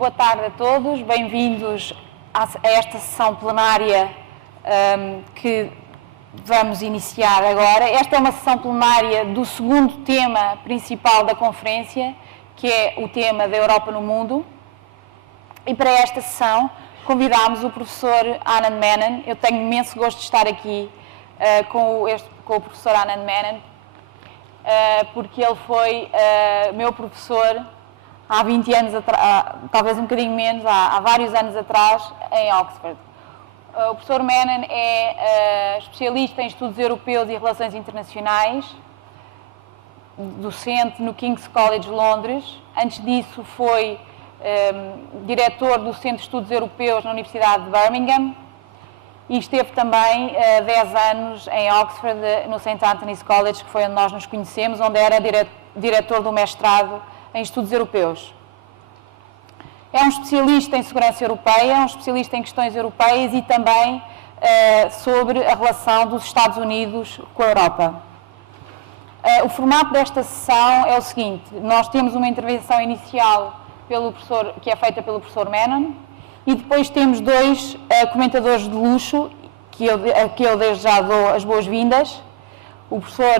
boa tarde a todos, bem-vindos a esta sessão plenária que vamos iniciar agora. Esta é uma sessão plenária do segundo tema principal da conferência, que é o tema da Europa no mundo. E para esta sessão convidámos o professor Anand Menon. Eu tenho imenso gosto de estar aqui com o professor Anand Menon, porque ele foi meu professor há 20 anos atrás, talvez um bocadinho menos, há vários anos atrás, em Oxford. O professor Menon é especialista em estudos europeus e relações internacionais, docente no King's College, Londres. Antes disso foi diretor do Centro de Estudos Europeus na Universidade de Birmingham e esteve também 10 anos em Oxford, no St. Anthony's College, que foi onde nós nos conhecemos, onde era diretor do mestrado em estudos europeus. É um especialista em segurança europeia, é um especialista em questões europeias e também sobre a relação dos Estados Unidos com a Europa. O formato desta sessão é o seguinte: nós temos uma intervenção inicial que é feita pelo professor Menon, e depois temos dois comentadores de luxo, a que eu desde já dou as boas-vindas, o professor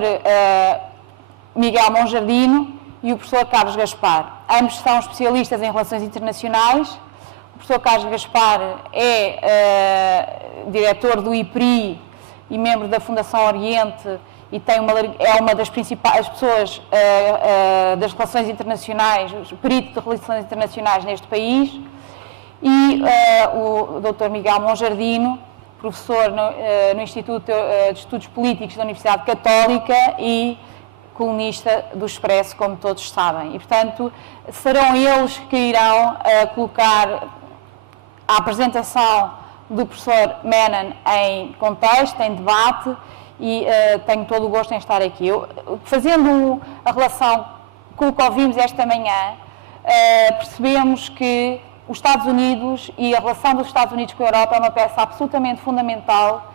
Miguel Monjardino e o professor Carlos Gaspar. Ambos são especialistas em relações internacionais. O professor Carlos Gaspar é diretor do IPRI e membro da Fundação Oriente e é uma das principais pessoas das relações internacionais, o perito de relações internacionais neste país. E o Dr. Miguel Monjardino, professor no Instituto de Estudos Políticos da Universidade Católica e colunista do Expresso, como todos sabem. E, portanto, serão eles que irão colocar a apresentação do professor Menon em contexto, em debate, e tenho todo o gosto em estar aqui. Fazendo a relação com o que ouvimos esta manhã, percebemos que os Estados Unidos e a relação dos Estados Unidos com a Europa é uma peça absolutamente fundamental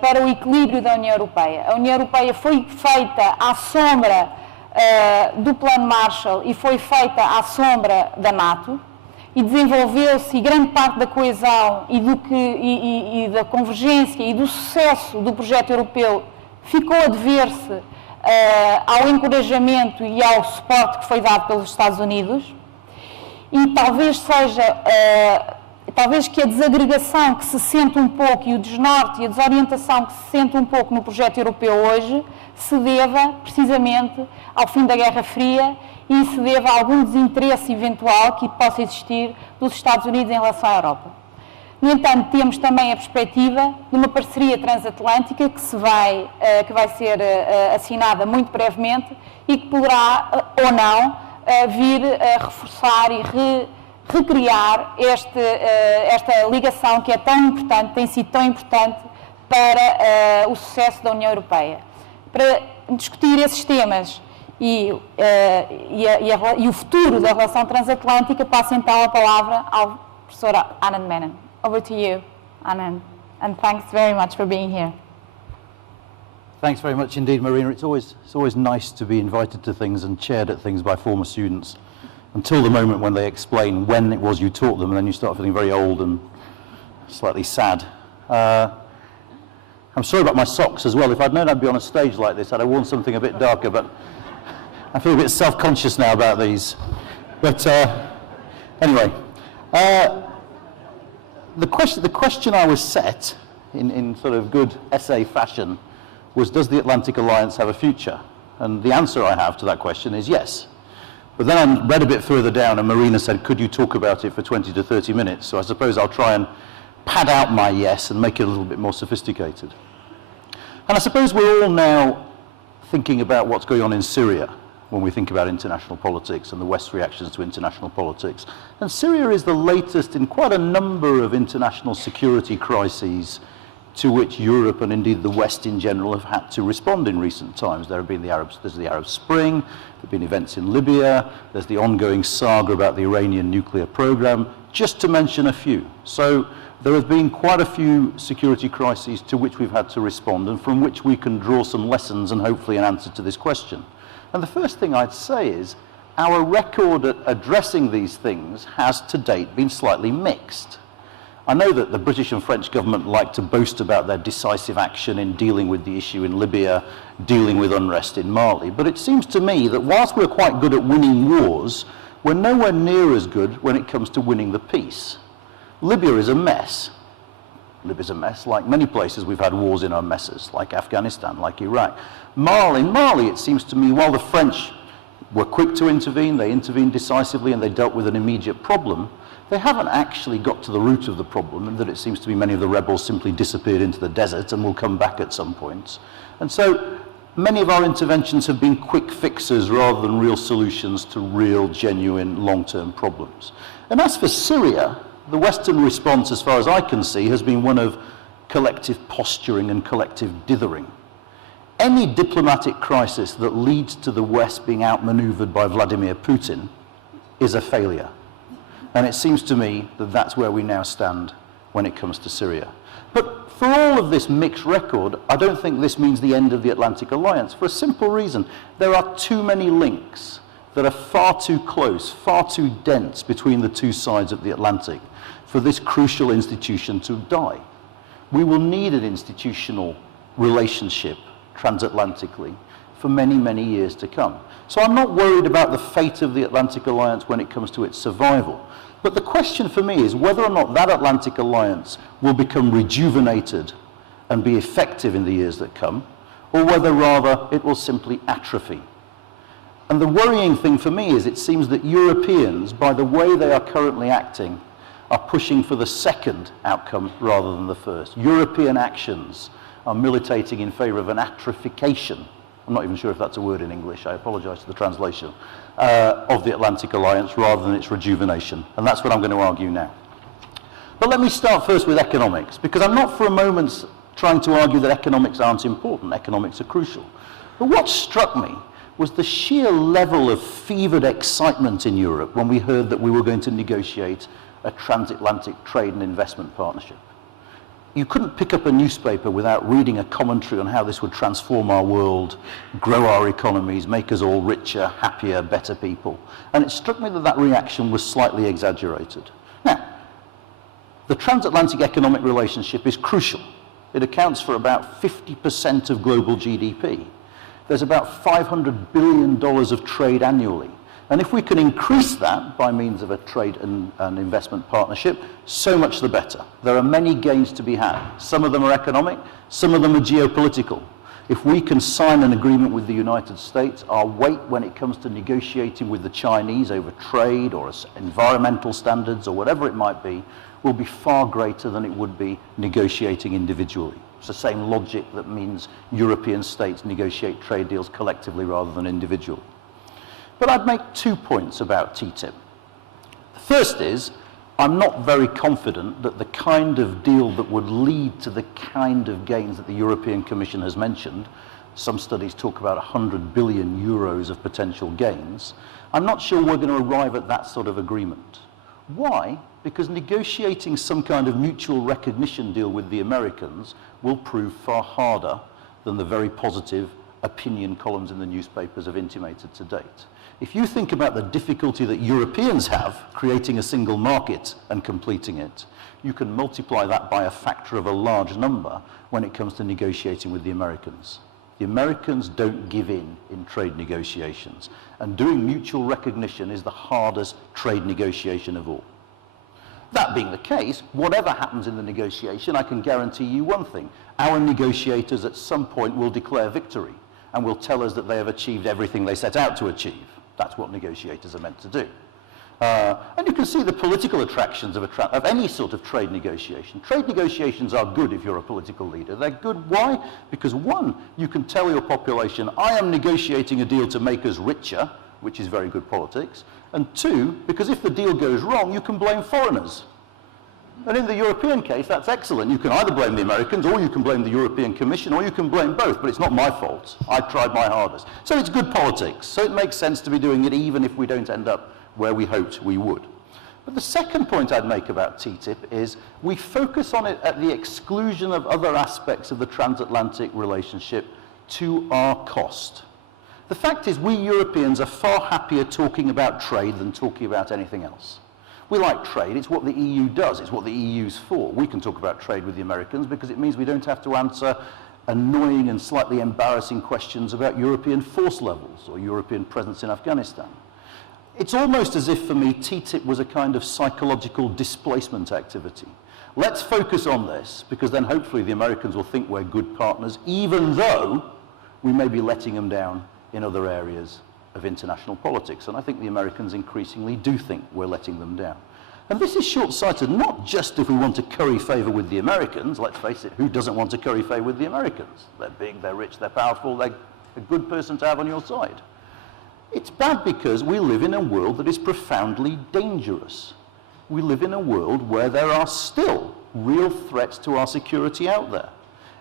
para o equilíbrio da União Europeia. A União Europeia foi feita à sombra do Plano Marshall e foi feita à sombra da NATO, e desenvolveu-se, e grande parte da coesão e da convergência e do sucesso do projeto europeu ficou a dever-se ao encorajamento e ao suporte que foi dado pelos Estados Unidos. E talvez que a desagregação que se sente um pouco e o desnorte e a desorientação que se sente um pouco no projeto europeu hoje se deva precisamente ao fim da Guerra Fria e se deva a algum desinteresse eventual que possa existir dos Estados Unidos em relação à Europa. No entanto, temos também a perspectiva de uma parceria transatlântica que vai ser assinada muito brevemente e que poderá ou não vir a reforçar e recriar esta ligação que é tão importante, tem sido tão importante para o sucesso da União Europeia. Para discutir esses temas e o futuro da relação transatlântica, passo então a palavra ao professor Anand Menon. Over to you, Anand, and thanks very much for being here. Thanks very much indeed, Marina. It's always nice to be invited to things and chaired at things by former students, until the moment when they explain when it was you taught them, and then you start feeling very old and slightly sad. I'm sorry about my socks as well. If I'd known I'd be on a stage like this, I'd have worn something a bit darker, but I feel a bit self-conscious now about these. But anyway, the question I was set in sort of good essay fashion was, does the Atlantic Alliance have a future? And the answer I have to that question is yes. But then I read a bit further down and Marina said, could you talk about it for 20 to 30 minutes? So I suppose I'll try and pad out my yes and make it a little bit more sophisticated. And I suppose we're all now thinking about what's going on in Syria when we think about international politics and the West's reactions to international politics. And Syria is the latest in quite a number of international security crises to which Europe and indeed the West in general have had to respond in recent times. There's the Arab Spring, there have been events in Libya, there's the ongoing saga about the Iranian nuclear program, just to mention a few. So there have been quite a few security crises to which we've had to respond and from which we can draw some lessons and hopefully an answer to this question. And the first thing I'd say is our record at addressing these things has to date been slightly mixed. I know that the British and French government like to boast about their decisive action in dealing with the issue in Libya, dealing with unrest in Mali, but it seems to me that whilst we're quite good at winning wars, we're nowhere near as good when it comes to winning the peace. Libya is a mess. Libya's a mess, like many places we've had wars in our messes, like Afghanistan, like Iraq. In Mali, it seems to me, while the French were quick to intervene, they intervened decisively and they dealt with an immediate problem, they haven't actually got to the root of the problem, in that it seems to be many of the rebels simply disappeared into the desert and will come back at some point. And so many of our interventions have been quick fixes rather than real solutions to real, genuine, long-term problems. And as for Syria, the Western response, as far as I can see, has been one of collective posturing and collective dithering. Any diplomatic crisis that leads to the West being outmaneuvered by Vladimir Putin is a failure. And it seems to me that that's where we now stand when it comes to Syria. But for all of this mixed record, I don't think this means the end of the Atlantic Alliance, for a simple reason. There are too many links that are far too close, far too dense between the two sides of the Atlantic for this crucial institution to die. We will need an institutional relationship transatlantically for many, many years to come. So I'm not worried about the fate of the Atlantic Alliance when it comes to its survival. But the question for me is whether or not that Atlantic Alliance will become rejuvenated and be effective in the years that come, or whether rather it will simply atrophy. And the worrying thing for me is it seems that Europeans, by the way they are currently acting, are pushing for the second outcome rather than the first. European actions are militating in favor of an atrophication, I'm not even sure if that's a word in English, I apologize for the translation, of the Atlantic Alliance rather than its rejuvenation. And that's what I'm going to argue now. But let me start first with economics, because I'm not for a moment trying to argue that economics aren't important. Economics are crucial. But what struck me was the sheer level of fevered excitement in Europe when we heard that we were going to negotiate a transatlantic trade and investment partnership. You couldn't pick up a newspaper without reading a commentary on how this would transform our world, grow our economies, make us all richer, happier, better people. And it struck me that that reaction was slightly exaggerated. Now, the transatlantic economic relationship is crucial. It accounts for about 50% of global GDP. There's about $500 billion of trade annually. And if we can increase that by means of a trade and investment partnership, so much the better. There are many gains to be had. Some of them are economic, some of them are geopolitical. If we can sign an agreement with the United States, our weight when it comes to negotiating with the Chinese over trade or environmental standards or whatever it might be, will be far greater than it would be negotiating individually. It's the same logic that means European states negotiate trade deals collectively rather than individually. But I'd make 2 points about TTIP. The first is, I'm not very confident that the kind of deal that would lead to the kind of gains that the European Commission has mentioned, some studies talk about 100 billion euros of potential gains, I'm not sure we're going to arrive at that sort of agreement. Why? Because negotiating some kind of mutual recognition deal with the Americans will prove far harder than the very positive opinion columns in the newspapers have intimated to date. If you think about the difficulty that Europeans have creating a single market and completing it, you can multiply that by a factor of a large number when it comes to negotiating with the Americans. The Americans don't give in trade negotiations, and doing mutual recognition is the hardest trade negotiation of all. That being the case, whatever happens in the negotiation, I can guarantee you one thing. Our negotiators at some point will declare victory and will tell us that they have achieved everything they set out to achieve. That's what negotiators are meant to do. And you can see the political attractions of any sort of trade negotiation. Trade negotiations are good if you're a political leader. They're good. Why? Because one, you can tell your population, I am negotiating a deal to make us richer, which is very good politics. And two, because if the deal goes wrong, you can blame foreigners. And in the European case, that's excellent. You can either blame the Americans, or you can blame the European Commission, or you can blame both, but it's not my fault. I tried my hardest. So it's good politics. So it makes sense to be doing it even if we don't end up where we hoped we would. But the second point I'd make about TTIP is we focus on it at the exclusion of other aspects of the transatlantic relationship to our cost. The fact is, we Europeans are far happier talking about trade than talking about anything else. We like trade, it's what the EU does, it's what the EU's for. We can talk about trade with the Americans because it means we don't have to answer annoying and slightly embarrassing questions about European force levels or European presence in Afghanistan. It's almost as if, for me, TTIP was a kind of psychological displacement activity. Let's focus on this, because then hopefully the Americans will think we're good partners, even though we may be letting them down in other areas of international politics. And I think the Americans increasingly do think we're letting them down. And this is short-sighted, not just if we want to curry favour with the Americans. Let's face it, who doesn't want to curry favour with the Americans? They're big, they're rich, they're powerful, they're a good person to have on your side. It's bad because we live in a world that is profoundly dangerous. We live in a world where there are still real threats to our security out there.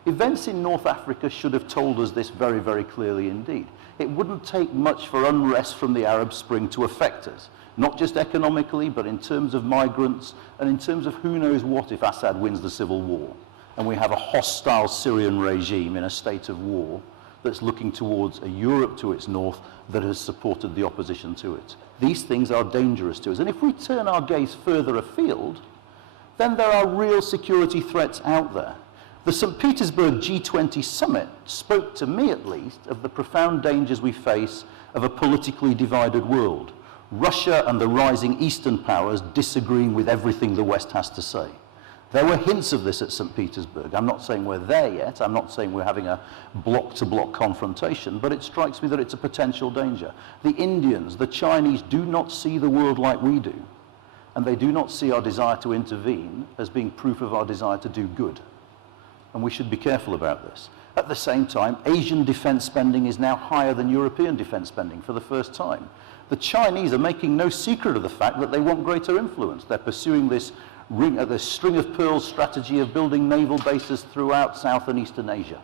Events in North Africa should have told us this very, very clearly indeed. It wouldn't take much for unrest from the Arab Spring to affect us, not just economically, but in terms of migrants, and in terms of who knows what if Assad wins the civil war, and we have a hostile Syrian regime in a state of war that's looking towards a Europe to its north that has supported the opposition to it. These things are dangerous to us, and if we turn our gaze further afield, then there are real security threats out there. The St. Petersburg G20 summit spoke, to me at least, of the profound dangers we face of a politically divided world. Russia and the rising Eastern powers disagreeing with everything the West has to say. There were hints of this at St. Petersburg. I'm not saying we're there yet. I'm not saying we're having a block-to-block confrontation, but it strikes me that it's a potential danger. The Indians, the Chinese do not see the world like we do, and they do not see our desire to intervene as being proof of our desire to do good. And we should be careful about this. At the same time, Asian defense spending is now higher than European defense spending for the first time. The Chinese are making no secret of the fact that they want greater influence. They're pursuing this string of pearls strategy of building naval bases throughout South and Eastern Asia.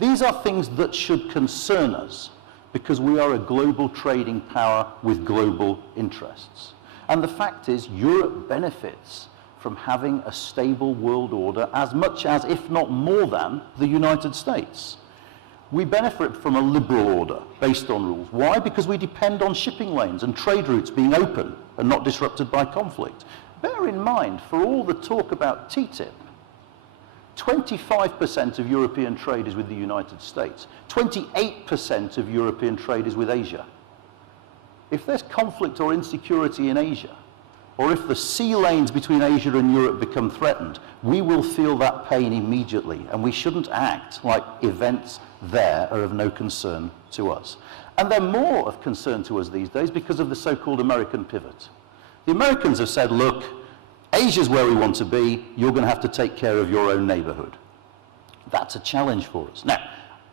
These are things that should concern us because we are a global trading power with global interests. And the fact is, Europe benefits from having a stable world order as much as, if not more than, the United States. We benefit from a liberal order based on rules. Why? Because we depend on shipping lanes and trade routes being open and not disrupted by conflict. Bear in mind, for all the talk about TTIP, 25% of European trade is with the United States. 28% of European trade is with Asia. If there's conflict or insecurity in Asia, or if the sea lanes between Asia and Europe become threatened, we will feel that pain immediately, and we shouldn't act like events there are of no concern to us. And they're more of concern to us these days because of the so-called American pivot. The Americans have said, look, Asia's where we want to be, you're going to have to take care of your own neighborhood. That's a challenge for us. Now,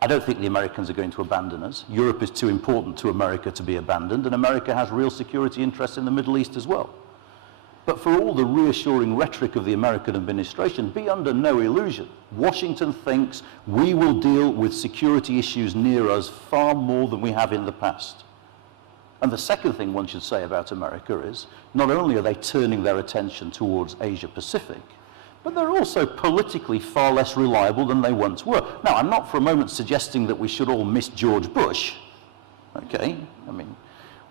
I don't think the Americans are going to abandon us. Europe is too important to America to be abandoned, and America has real security interests in the Middle East as well. But for all the reassuring rhetoric of the American administration, be under no illusion. Washington thinks we will deal with security issues near us far more than we have in the past. And the second thing one should say about America is, not only are they turning their attention towards Asia-Pacific, but they're also politically far less reliable than they once were. Now, I'm not for a moment suggesting that we should all miss George Bush. Okay? I mean,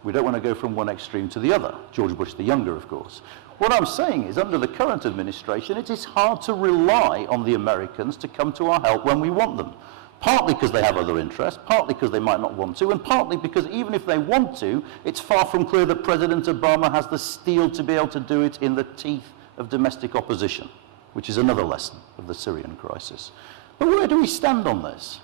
we don't want to go from one extreme to the other. George Bush the younger, of course. What I'm saying is, under the current administration, it is hard to rely on the Americans to come to our help when we want them. Partly because they have other interests, partly because they might not want to, and partly because even if they want to, it's far from clear that President Obama has the steel to be able to do it in the teeth of domestic opposition, which is another lesson of the Syrian crisis. But where do we stand on this?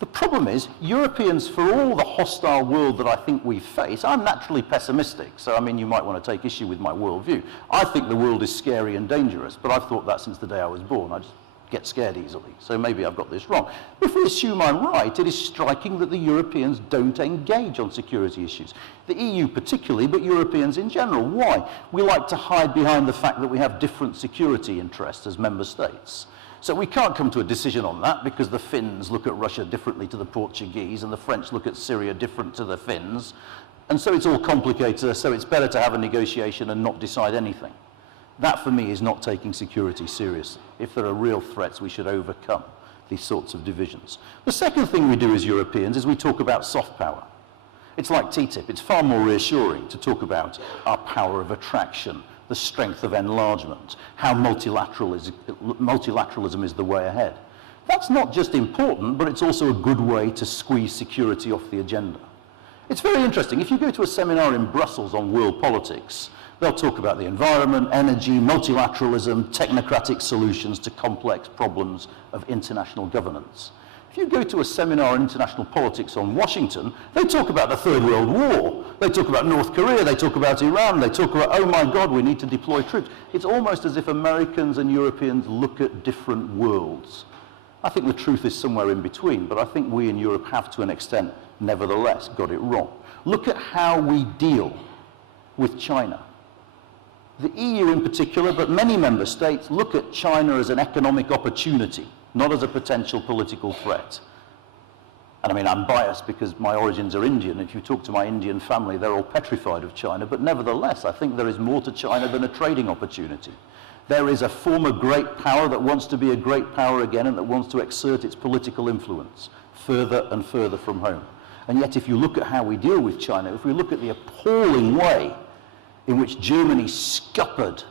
The problem is, Europeans, for all the hostile world that I think we face, I'm naturally pessimistic, so I mean, you might want to take issue with my worldview. I think the world is scary and dangerous, but I've thought that since the day I was born. I just get scared easily, so maybe I've got this wrong. If we assume I'm right, it is striking that the Europeans don't engage on security issues. The EU particularly, but Europeans in general. Why? We like to hide behind the fact that we have different security interests as member states. So we can't come to a decision on that because the Finns look at Russia differently to the Portuguese and the French look at Syria different to the Finns. And so it's all complicated, so it's better to have a negotiation and not decide anything. That, for me, is not taking security seriously. If there are real threats, we should overcome. these sorts of divisions. The second thing we do as Europeans is we talk about soft power. It's like TTIP. It's far more reassuring to talk about our power of attraction, the strength of enlargement, how multilateralism is the way ahead. That's not just important, but it's also a good way to squeeze security off the agenda. It's very interesting. If you go to a seminar in Brussels on world politics, they'll talk about the environment, energy, multilateralism, technocratic solutions to complex problems of international governance. If you go to a seminar on international politics on Washington, they talk about the Third World War, they talk about North Korea, they talk about Iran, they talk about, oh my God, we need to deploy troops. It's almost as if Americans and Europeans look at different worlds. I think the truth is somewhere in between, but I think we in Europe have, to an extent, nevertheless, got it wrong. Look at how we deal with China. The EU in particular, but many member states, look at China as an economic opportunity, not as a potential political threat. And I mean, I'm biased because my origins are Indian. If you talk to my Indian family, they're all petrified of China, but nevertheless, I think there is more to China than a trading opportunity. There is a former great power that wants to be a great power again and that wants to exert its political influence further and further from home. And yet, if you look at how we deal with China, if we look at the appalling way in which Germany scuppered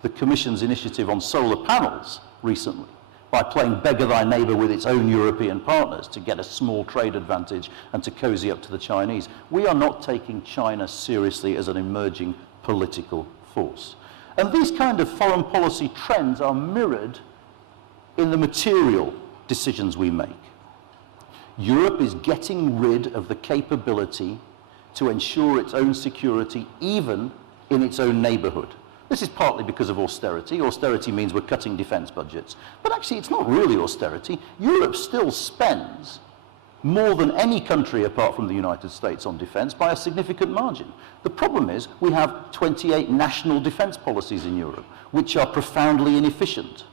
the Commission's initiative on solar panels recently by playing beggar thy neighbour with its own European partners to get a small trade advantage and to cozy up to the Chinese, we are not taking China seriously as an emerging political force. And these kind of foreign policy trends are mirrored in the material decisions we make. Europe is getting rid of the capability to ensure its own security, even in its own neighbourhood. This is partly because of austerity. Austerity means we're cutting defence budgets. But actually, it's not really austerity. Europe still spends more than any country apart from the United States on defence by a significant margin. The problem is we have 28 national defence policies in Europe, which are profoundly inefficient.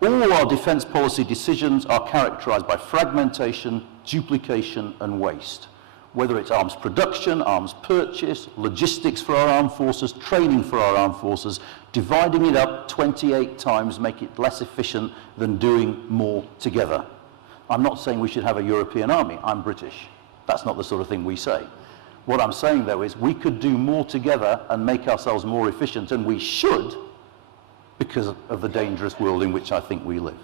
All our defence policy decisions are characterised by fragmentation, duplication and waste. Whether it's arms production, arms purchase, logistics for our armed forces, training for our armed forces, dividing it up 28 times make it less efficient than doing more together. I'm not saying we should have a European army. I'm British. That's not the sort of thing we say. What I'm saying, though, is we could do more together and make ourselves more efficient, and we should, because of the dangerous world in which I think we live.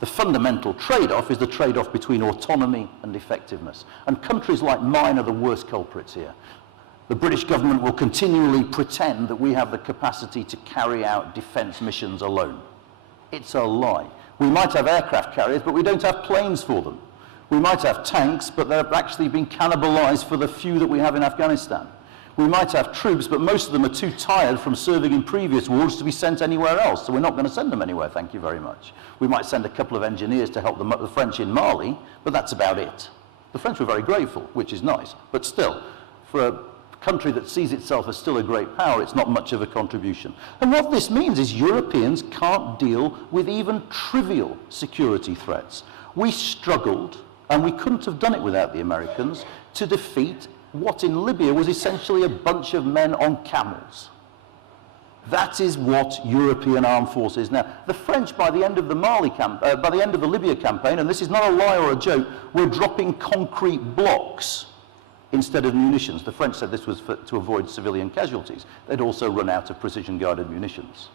The fundamental trade-off is the trade-off between autonomy and effectiveness. And countries like mine are the worst culprits here. The British government will continually pretend that we have the capacity to carry out defence missions alone. It's a lie. We might have aircraft carriers, but we don't have planes for them. We might have tanks, but they're actually being cannibalised for the few that we have in Afghanistan. We might have troops, but most of them are too tired from serving in previous wars to be sent anywhere else, so we're not going to send them anywhere, thank you very much. We might send a couple of engineers to help the French in Mali, but that's about it. The French were very grateful, which is nice, but still, for a country that sees itself as still a great power, it's not much of a contribution. And what this means is Europeans can't deal with even trivial security threats. We struggled, and we couldn't have done it without the Americans, to defeat what in Libya was essentially a bunch of men on camels. That is what European armed force is now. The French, by the end of the by the end of the Libya campaign, and this is not a lie or a joke, were dropping concrete blocks instead of munitions. The French said this was to avoid civilian casualties. They'd also run out of precision-guided munitions.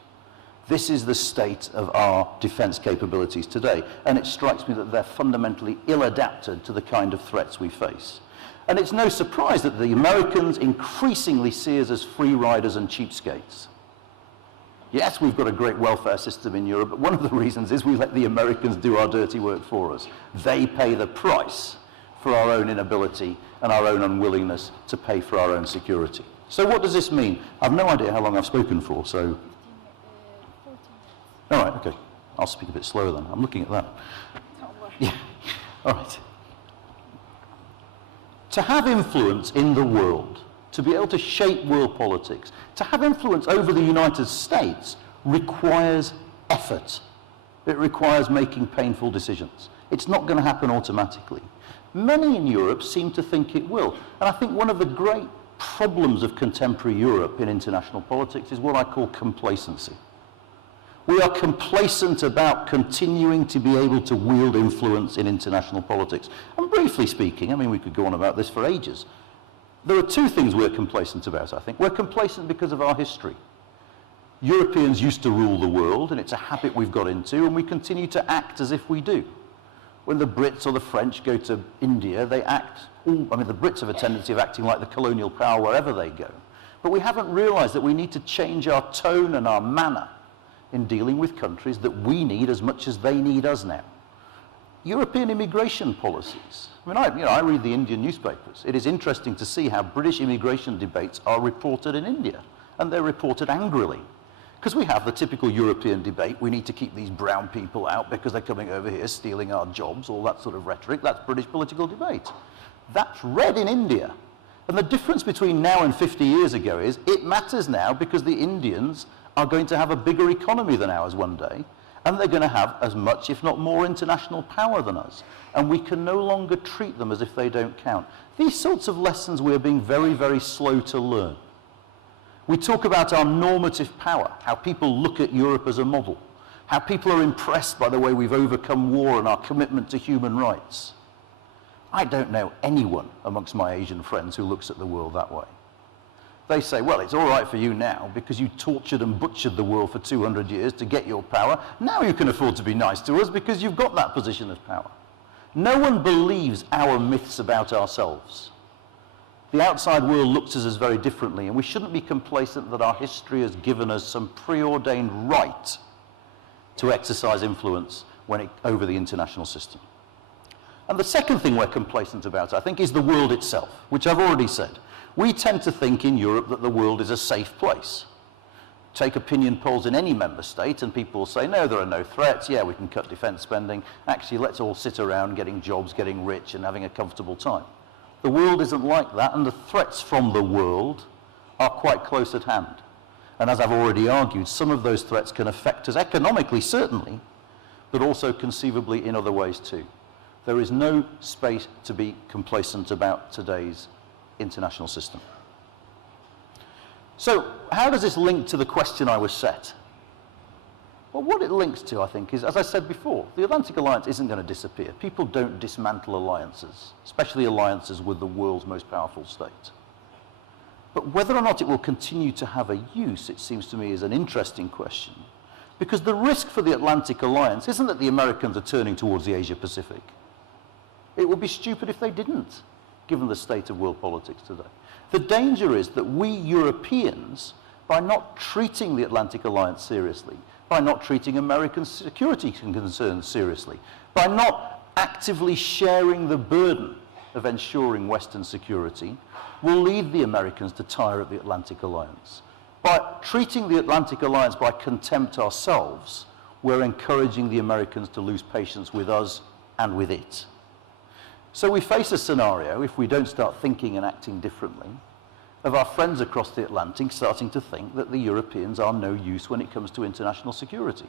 This is the state of our defence capabilities today, and it strikes me that they're fundamentally ill-adapted to the kind of threats we face. And it's no surprise that the Americans increasingly see us as free riders and cheapskates. Yes, we've got a great welfare system in Europe, but one of the reasons is we let the Americans do our dirty work for us. They pay the price for our own inability and our own unwillingness to pay for our own security. So what does this mean? I've no idea how long I've spoken for, so... 14 All right, okay. I'll speak a bit slower then. I'm looking at that. Don't worry. Yeah, all right. To have influence in the world, to be able to shape world politics, to have influence over the United States requires effort. It requires making painful decisions. It's not going to happen automatically. Many in Europe seem to think it will. And I think one of the great problems of contemporary Europe in international politics is what I call complacency. We are complacent about continuing to be able to wield influence in international politics. And briefly speaking, I mean, we could go on about this for ages. There are two things we're complacent about, I think. We're complacent because of our history. Europeans used to rule the world, and it's a habit we've got into, and we continue to act as if we do. When the Brits or the French go to India, they act, I mean, the Brits have a tendency of acting like the colonial power wherever they go. But we haven't realized that we need to change our tone and our manner in dealing with countries that we need as much as they need us now. European immigration policies. I mean, I read the Indian newspapers. It is interesting to see how British immigration debates are reported in India, and they're reported angrily. Because we have the typical European debate, we need to keep these brown people out because they're coming over here stealing our jobs, all that sort of rhetoric. That's British political debate. That's read in India. And the difference between now and 50 years ago is it matters now because the Indians are going to have a bigger economy than ours one day, and they're going to have as much, if not more, international power than us. And we can no longer treat them as if they don't count. These sorts of lessons we're being very, very slow to learn. We talk about our normative power, how people look at Europe as a model, how people are impressed by the way we've overcome war and our commitment to human rights. I don't know anyone amongst my Asian friends who looks at the world that way. They say, well, it's all right for you now because you tortured and butchered the world for 200 years to get your power. Now you can afford to be nice to us because you've got that position of power. No one believes our myths about ourselves. The outside world looks at us very differently, and we shouldn't be complacent that our history has given us some preordained right to exercise influence over the international system. And the second thing we're complacent about, I think, is the world itself, which I've already said. We tend to think in Europe that the world is a safe place. Take opinion polls in any member state and people will say, no, there are no threats, yeah, we can cut defense spending, actually let's all sit around getting jobs, getting rich and having a comfortable time. The world isn't like that, and the threats from the world are quite close at hand. And as I've already argued, some of those threats can affect us economically, certainly, but also conceivably in other ways too. There is no space to be complacent about today's international system. So, how does this link to the question I was set? Well, what it links to, I think, is, as I said before, the Atlantic Alliance isn't going to disappear. People don't dismantle alliances, especially alliances with the world's most powerful state. But whether or not it will continue to have a use, it seems to me, is an interesting question. Because the risk for the Atlantic Alliance isn't that the Americans are turning towards the Asia-Pacific. It would be stupid if they didn't, given the state of world politics today. The danger is that we Europeans, by not treating the Atlantic Alliance seriously, by not treating American security concerns seriously, by not actively sharing the burden of ensuring Western security, will lead the Americans to tire of the Atlantic Alliance. By treating the Atlantic Alliance by contempt ourselves, we're encouraging the Americans to lose patience with us and with it. So we face a scenario, if we don't start thinking and acting differently, of our friends across the Atlantic starting to think that the Europeans are no use when it comes to international security.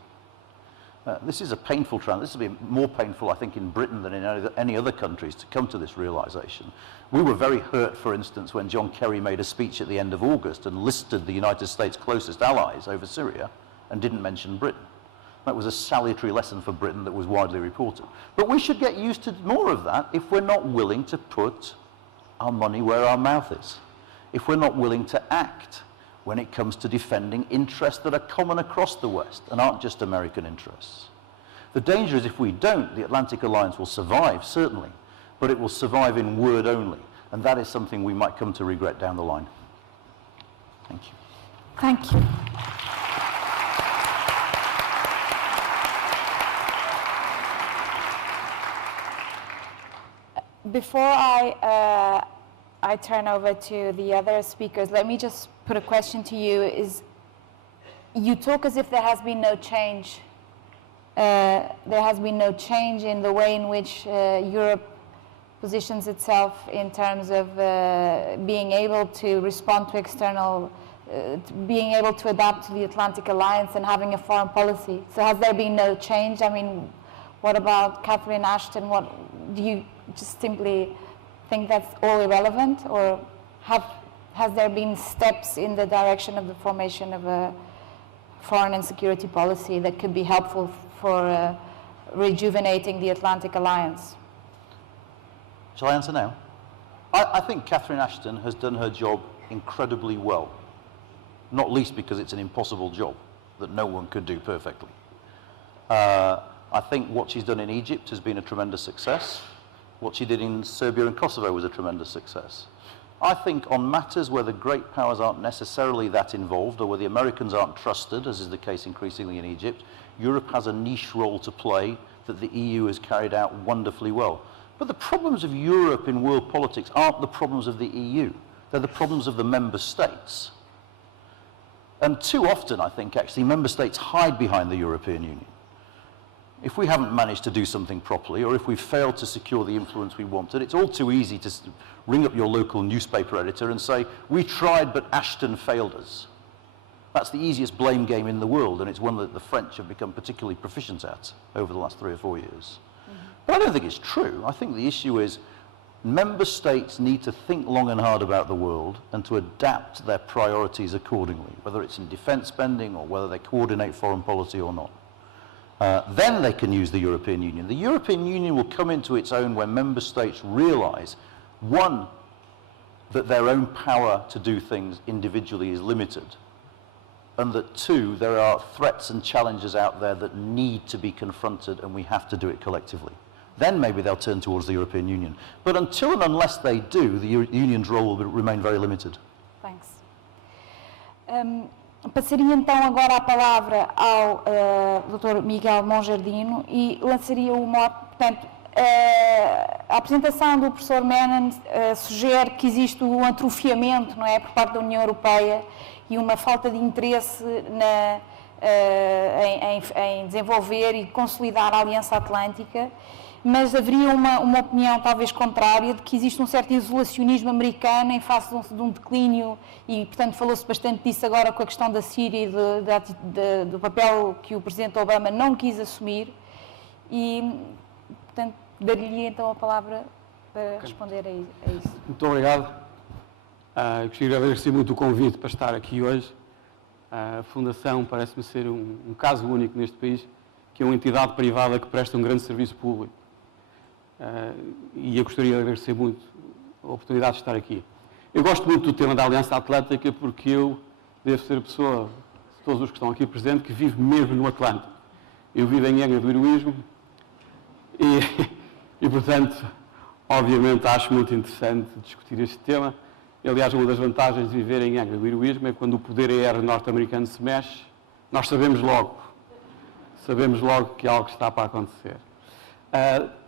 This is a painful trend. This will be more painful, I think, in Britain than in any other countries to come to this realization. We were very hurt, for instance, when John Kerry made a speech at the end of August and listed the United States' closest allies over Syria and didn't mention Britain. That was a salutary lesson for Britain that was widely reported. But we should get used to more of that if we're not willing to put our money where our mouth is. If we're not willing to act when it comes to defending interests that are common across the West and aren't just American interests. The danger is if we don't, the Atlantic Alliance will survive, certainly, but it will survive in word only, and that is something we might come to regret down the line. Thank you. Thank you. Before I turn over to the other speakers, let me just put a question to you. You talk as if there has been no change. There has been no change in the way in which Europe positions itself in terms of being able to respond to external, being able to adapt to the Atlantic Alliance and having a foreign policy. So has there been no change? I mean, what about Catherine Ashton? Do you just simply think that's all irrelevant, or has there been steps in the direction of the formation of a foreign and security policy that could be helpful for rejuvenating the Atlantic Alliance? Shall I answer now? I think Catherine Ashton has done her job incredibly well, not least because it's an impossible job that no one could do perfectly. I think what she's done in Egypt has been a tremendous success. What she did in Serbia and Kosovo was a tremendous success. I think on matters where the great powers aren't necessarily that involved, or where the Americans aren't trusted, as is the case increasingly in Egypt, Europe has a niche role to play that the EU has carried out wonderfully well. But the problems of Europe in world politics aren't the problems of the EU. They're the problems of the member states. And too often, I think, actually, member states hide behind the European Union. If we haven't managed to do something properly, or if we've failed to secure the influence we wanted, it's all too easy to ring up your local newspaper editor and say, we tried, but Ashton failed us. That's the easiest blame game in the world, and it's one that the French have become particularly proficient at over the last 3 or 4 years. But I don't think it's true. I think the issue is member states need to think long and hard about the world and to adapt their priorities accordingly, whether it's in defence spending or whether they coordinate foreign policy or not. Then they can use the European Union. The European Union will come into its own when member states realise, one, that their own power to do things individually is limited, and that two, there are threats and challenges out there that need to be confronted and we have to do it collectively. Then maybe they'll turn towards the European Union. But until and unless they do, the Union's role will remain very limited. Thanks. Passaria então agora a palavra ao Dr. Miguel Monjardino e lançaria uma, portanto, a apresentação do professor Menon sugere que existe um atrofiamento, não é, por parte da União Europeia e uma falta de interesse em desenvolver e consolidar a Aliança Atlântica, mas haveria uma opinião talvez contrária de que existe um certo isolacionismo americano em face de um declínio e, portanto, falou-se bastante disso agora com a questão da Síria e do papel que o Presidente Obama não quis assumir e, portanto, dar-lhe então a palavra para responder a isso. Muito obrigado. Gostaria de agradecer muito o convite para estar aqui hoje. A Fundação parece-me ser um caso único neste país, que é uma entidade privada que presta um grande serviço público. E eu gostaria de agradecer muito a oportunidade de estar aqui. Eu gosto muito do tema da Aliança Atlântica porque eu devo ser a pessoa, de todos os que estão aqui presentes, que vive mesmo no Atlântico. Eu vivo em Angra do Heroísmo e, portanto, obviamente acho muito interessante discutir este tema. Aliás, uma das vantagens de viver em Angra do Heroísmo é que quando o poder aéreo norte-americano se mexe, nós sabemos logo que algo está para acontecer.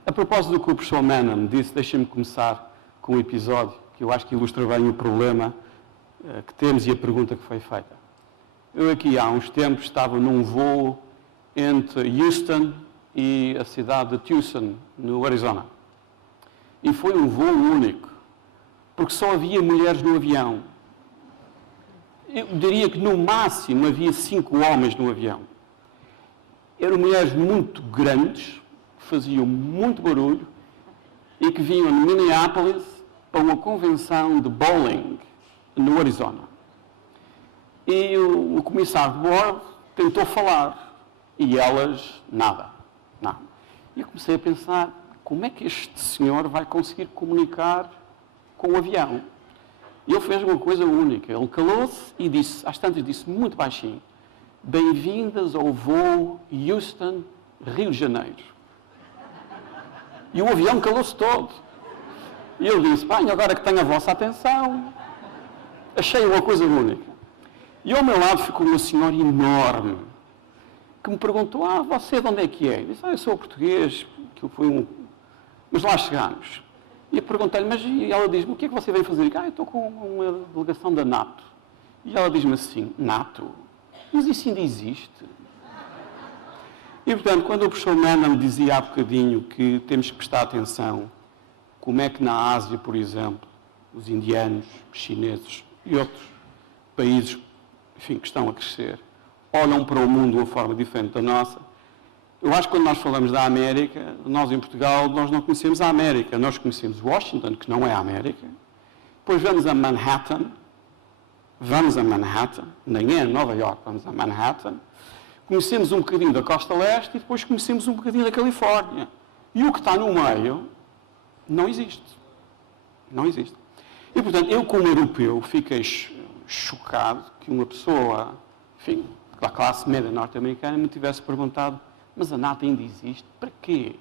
A propósito do que o professor Menon disse, deixem-me começar com um episódio que eu acho que ilustra bem o problema que temos e a pergunta que foi feita. Eu aqui há uns tempos estava num voo entre Houston e a cidade de Tucson, no Arizona. E foi um voo único, porque só havia mulheres no avião. Eu diria que no máximo havia 5 homens no avião. Eram mulheres muito grandes, que faziam muito barulho e que vinham de Minneapolis para uma convenção de bowling no Arizona. E o comissário de bordo tentou falar e elas, nada. E eu comecei a pensar, como é que este senhor vai conseguir comunicar com o avião? E ele fez uma coisa única. Ele calou-se e disse, às tantas disse muito baixinho, bem-vindas ao voo Houston-Rio de Janeiro. E o avião calou-se todo. E ele disse, bem, agora que tenho a vossa atenção, achei uma coisa única. E ao meu lado ficou uma senhora enorme, que me perguntou, você de onde é que é? Eu disse, eu sou português, que foi mas lá chegámos. E eu perguntei-lhe, mas e ela diz-me, o que é que você veio fazer? Eu estou com uma delegação da NATO. E ela diz-me assim, NATO? Mas isso ainda existe? E, portanto, quando o professor Menon me dizia há bocadinho que temos que prestar atenção, como é que na Ásia, por exemplo, os indianos, os chineses e outros países, enfim, que estão a crescer, olham para o mundo de uma forma diferente da nossa, eu acho que quando nós falamos da América, nós em Portugal, nós não conhecemos a América, nós conhecemos Washington, que não é a América, depois vamos a Manhattan, vamos a Manhattan, nem é a Nova York, vamos a Manhattan, conhecemos um bocadinho da costa leste e depois conhecemos um bocadinho da Califórnia. E o que está no meio não existe. Não existe. E, portanto, eu como europeu fiquei chocado que uma pessoa, enfim, da classe média norte-americana me tivesse perguntado: mas a NATO ainda existe? Para quê?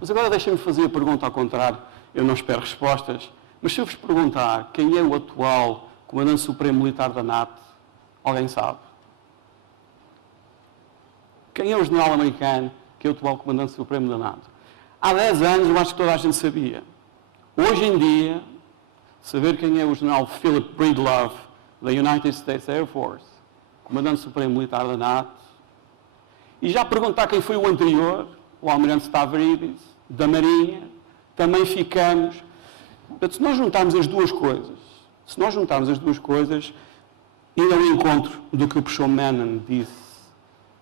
Mas agora deixem-me fazer a pergunta ao contrário. Eu não espero respostas, mas se eu vos perguntar quem é o atual Comandante Supremo Militar da NATO, alguém sabe? Quem é o general americano que é o atual Comandante Supremo da NATO? Há 10 anos eu acho que toda a gente sabia. Hoje em dia, saber quem é o general Philip Breedlove, da United States Air Force, Comandante Supremo Militar da NATO, e já perguntar quem foi o anterior, o Almirante Stavridis, da Marinha, também ficamos. Portanto, se nós juntarmos as duas coisas, indo ao encontro do que o professor Mannon disse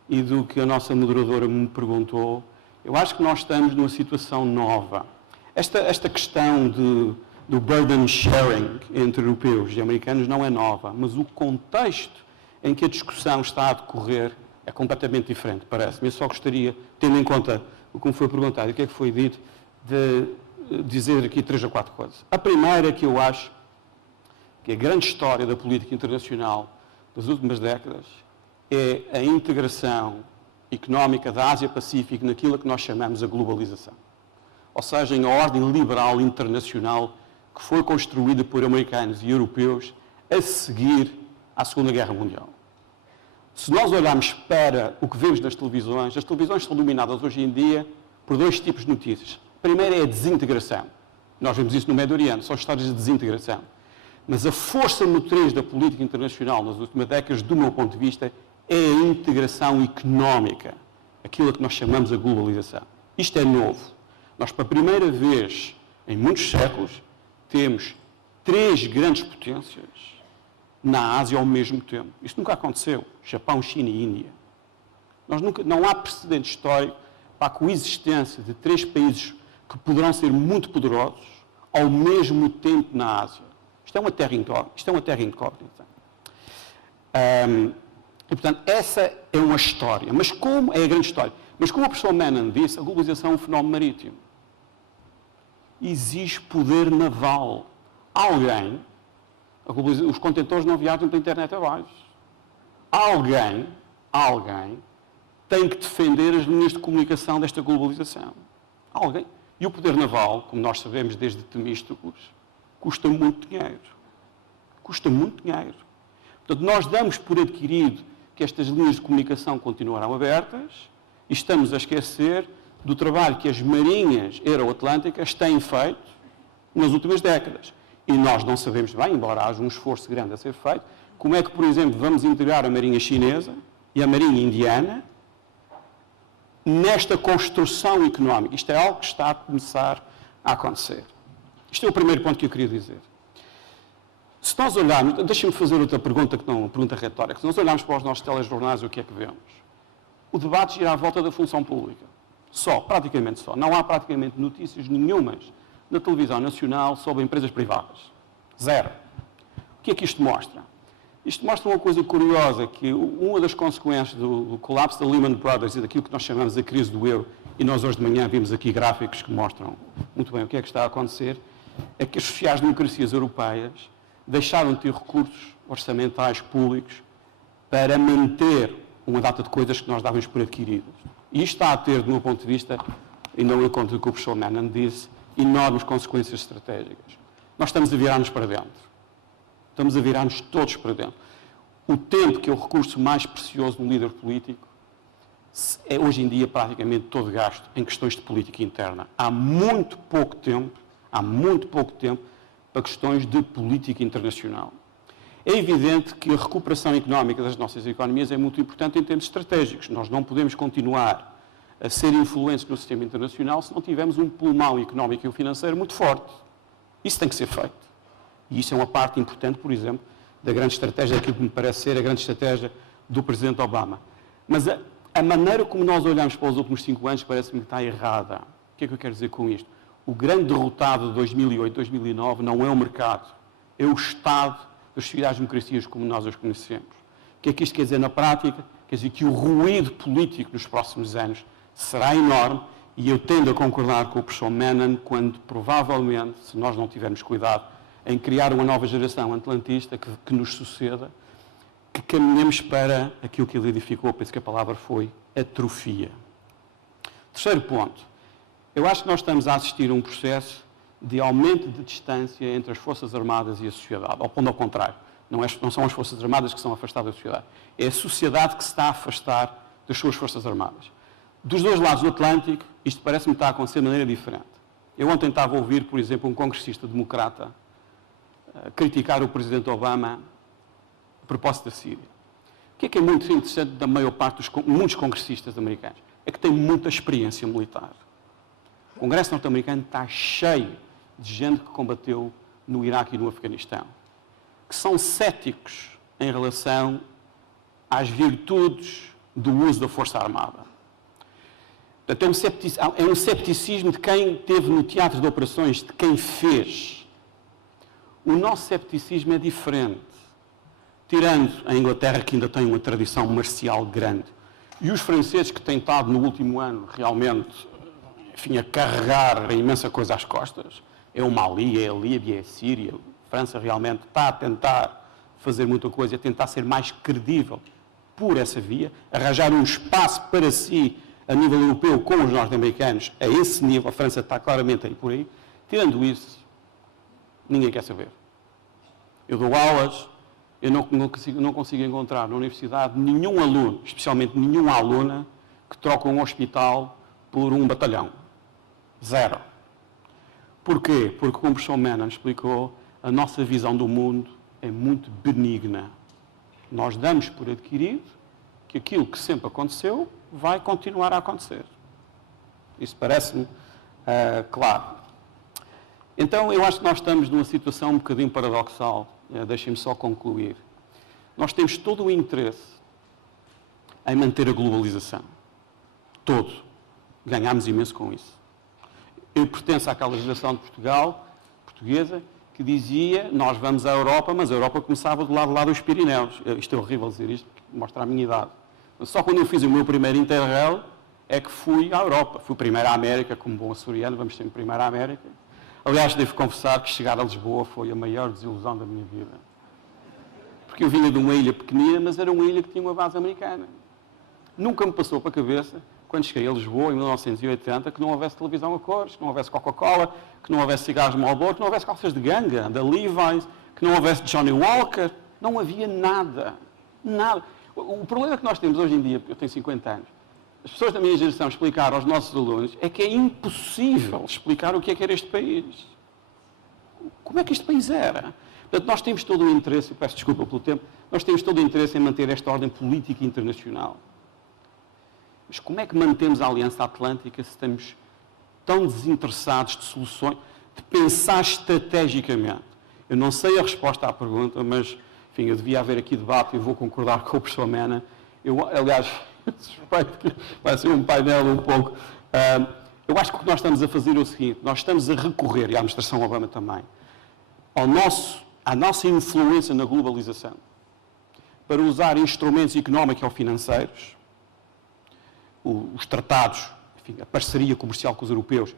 e do que a nossa moderadora me perguntou, eu acho que nós estamos numa situação nova. Esta questão do burden sharing entre europeus e americanos não é nova, mas o contexto em que a discussão está a decorrer é completamente diferente, parece-me. Eu só gostaria, tendo em conta o que me foi perguntado e o que é que foi dito, de dizer aqui 3 ou 4 coisas. A primeira é que eu acho que a grande história da política internacional das últimas décadas é a integração económica da Ásia-Pacífico naquilo que nós chamamos a globalização. Ou seja, em a ordem liberal internacional que foi construída por americanos e europeus a seguir à Segunda Guerra Mundial. Se nós olharmos para o que vemos nas televisões, as televisões são dominadas hoje em dia por 2 tipos de notícias. A primeira é a desintegração. Nós vemos isso no Médio Oriente, são histórias de desintegração. Mas a força motriz da política internacional nas últimas décadas, do meu ponto de vista, é a integração económica, aquilo que nós chamamos a globalização. Isto é novo. Nós, pela primeira vez em muitos séculos, temos 3 grandes potências na Ásia ao mesmo tempo. Isso nunca aconteceu. Japão, China e Índia. Não há precedente histórico para a coexistência de 3 países que poderão ser muito poderosos ao mesmo tempo na Ásia. Isto é uma terra incógnita. E, portanto, essa é uma história. Mas como é a grande história? Mas como o professor Mannon disse, a globalização é um fenómeno marítimo. Exige poder naval. Os contentores não viajam pela internet abaixo. Alguém tem que defender as linhas de comunicação desta globalização. Alguém. E o poder naval, como nós sabemos desde Temístocles, custa muito dinheiro. Custa muito dinheiro. Portanto, nós damos por adquirido que estas linhas de comunicação continuarão abertas e estamos a esquecer do trabalho que as marinhas euroatlânticas têm feito nas últimas décadas. E nós não sabemos bem, embora haja um esforço grande a ser feito, como é que, por exemplo, vamos integrar a marinha chinesa e a marinha indiana nesta construção económica. Isto é algo que está a começar a acontecer. Isto é o primeiro ponto que eu queria dizer. Se nós olharmos, deixem-me fazer outra pergunta, que não é uma pergunta retórica. Se nós olharmos para os nossos telejornais, o que é que vemos? O debate gira à volta da função pública. Praticamente só. Não há praticamente notícias nenhumas na televisão nacional sobre empresas privadas. 0. O que é que isto mostra? Isto mostra uma coisa curiosa, que uma das consequências do colapso da Lehman Brothers e daquilo que nós chamamos a crise do euro, e nós hoje de manhã vimos aqui gráficos que mostram muito bem o que é que está a acontecer, é que as sociais-democracias europeias deixaram de ter recursos orçamentais públicos para manter uma data de coisas que nós dávamos por adquiridas. E isto está a ter, do meu ponto de vista, e não encontro o que o professor Mannon disse, enormes consequências estratégicas. Nós estamos a virar-nos para dentro. Estamos a virar-nos todos para dentro. O tempo, que é o recurso mais precioso de um líder político, é hoje em dia praticamente todo gasto em questões de política interna. Há muito pouco tempo para questões de política internacional. É evidente que a recuperação económica das nossas economias é muito importante em termos estratégicos. Nós não podemos continuar a ser influentes no sistema internacional se não tivermos um pulmão económico e financeiro muito forte. Isso tem que ser feito. E isso é uma parte importante, por exemplo, da grande estratégia, daquilo que me parece ser a grande estratégia do Presidente Obama. Mas a maneira como nós olhamos para os últimos 5 anos parece-me que está errada. O que é que eu quero dizer com isto? O grande derrotado de 2008, 2009 não é o mercado, é o Estado das sociedades-democracias como nós as conhecemos. O que é que isto quer dizer na prática? Quer dizer que o ruído político nos próximos anos será enorme e eu tendo a concordar com o professor Menon quando, provavelmente, se nós não tivermos cuidado em criar uma nova geração atlantista que nos suceda, que caminhemos para aquilo que ele edificou, penso que a palavra foi atrofia. Terceiro ponto. Eu acho que nós estamos a assistir a um processo de aumento de distância entre as Forças Armadas e a sociedade. Ou pondo ao contrário, não são as Forças Armadas que são afastadas da sociedade. É a sociedade que se está a afastar das suas Forças Armadas. Dos dois lados do Atlântico, isto parece-me estar a acontecer de maneira diferente. Eu ontem estava a ouvir, por exemplo, um congressista democrata criticar o Presidente Obama a propósito da Síria. O que é muito interessante da maior parte dos muitos congressistas americanos? É que tem muita experiência militar. O Congresso norte-americano está cheio de gente que combateu no Iraque e no Afeganistão, que são céticos em relação às virtudes do uso da Força Armada. Portanto, é um cepticismo de quem esteve no teatro de operações, de quem fez. O nosso cepticismo é diferente. Tirando a Inglaterra, que ainda tem uma tradição marcial grande, e os franceses que têm estado no último ano realmente, enfim, a carregar a imensa coisa às costas, é o Mali, é a Líbia, é a Síria. A França realmente está a tentar fazer muita coisa, a tentar ser mais credível por essa via, arranjar um espaço para si a nível europeu com os norte-americanos a esse nível. A França está claramente aí por aí. Tirando isso, ninguém quer saber. Eu dou aulas, eu não consigo encontrar na universidade nenhum aluno, especialmente nenhuma aluna, que troca um hospital por um batalhão. Zero. Porquê? Porque, como o professor Menon explicou, a nossa visão do mundo é muito benigna. Nós damos por adquirido que aquilo que sempre aconteceu vai continuar a acontecer. Isso parece-me claro. Então, eu acho que nós estamos numa situação um bocadinho paradoxal. Deixem-me só concluir. Nós temos todo o interesse em manter a globalização. Todo. Ganhámos imenso com isso. Eu pertenço àquela geração de portuguesa, que dizia, nós vamos à Europa, mas a Europa começava do lado lá dos Pirineus. Isto é horrível dizer isto, porque mostra a minha idade. Mas só quando eu fiz o meu primeiro Interrail é que fui à Europa. Fui primeiro à América, como bom açoriano, vamos sempre primeiro à América. Aliás, devo confessar que chegar a Lisboa foi a maior desilusão da minha vida. Porque eu vinha de uma ilha pequenina, mas era uma ilha que tinha uma base americana. Nunca me passou para a cabeça, quando cheguei a Lisboa, em 1980, que não houvesse televisão a cores, que não houvesse Coca-Cola, que não houvesse cigarros Marlboro, que não houvesse calças de ganga, da Levi's, que não houvesse Johnny Walker. Não havia nada. Nada. O problema que nós temos hoje em dia, eu tenho 50 anos, as pessoas da minha geração explicar aos nossos alunos é que é impossível explicar o que era este país. Como é que este país era? Portanto, nós temos todo o interesse, peço desculpa pelo tempo, nós temos todo o interesse em manter esta ordem política internacional. Mas como é que mantemos a Aliança Atlântica se estamos tão desinteressados de soluções, de pensar estrategicamente? Eu não sei a resposta à pergunta, mas, enfim, eu devia haver aqui debate e vou concordar com o professor Mena. Aliás, suspeito que vai ser um painel um pouco... eu acho que o que nós estamos a fazer é o seguinte, nós estamos a recorrer, e a administração Obama também, à nossa influência na globalização, para usar instrumentos económicos ou financeiros, os tratados, enfim, a parceria comercial com os europeus,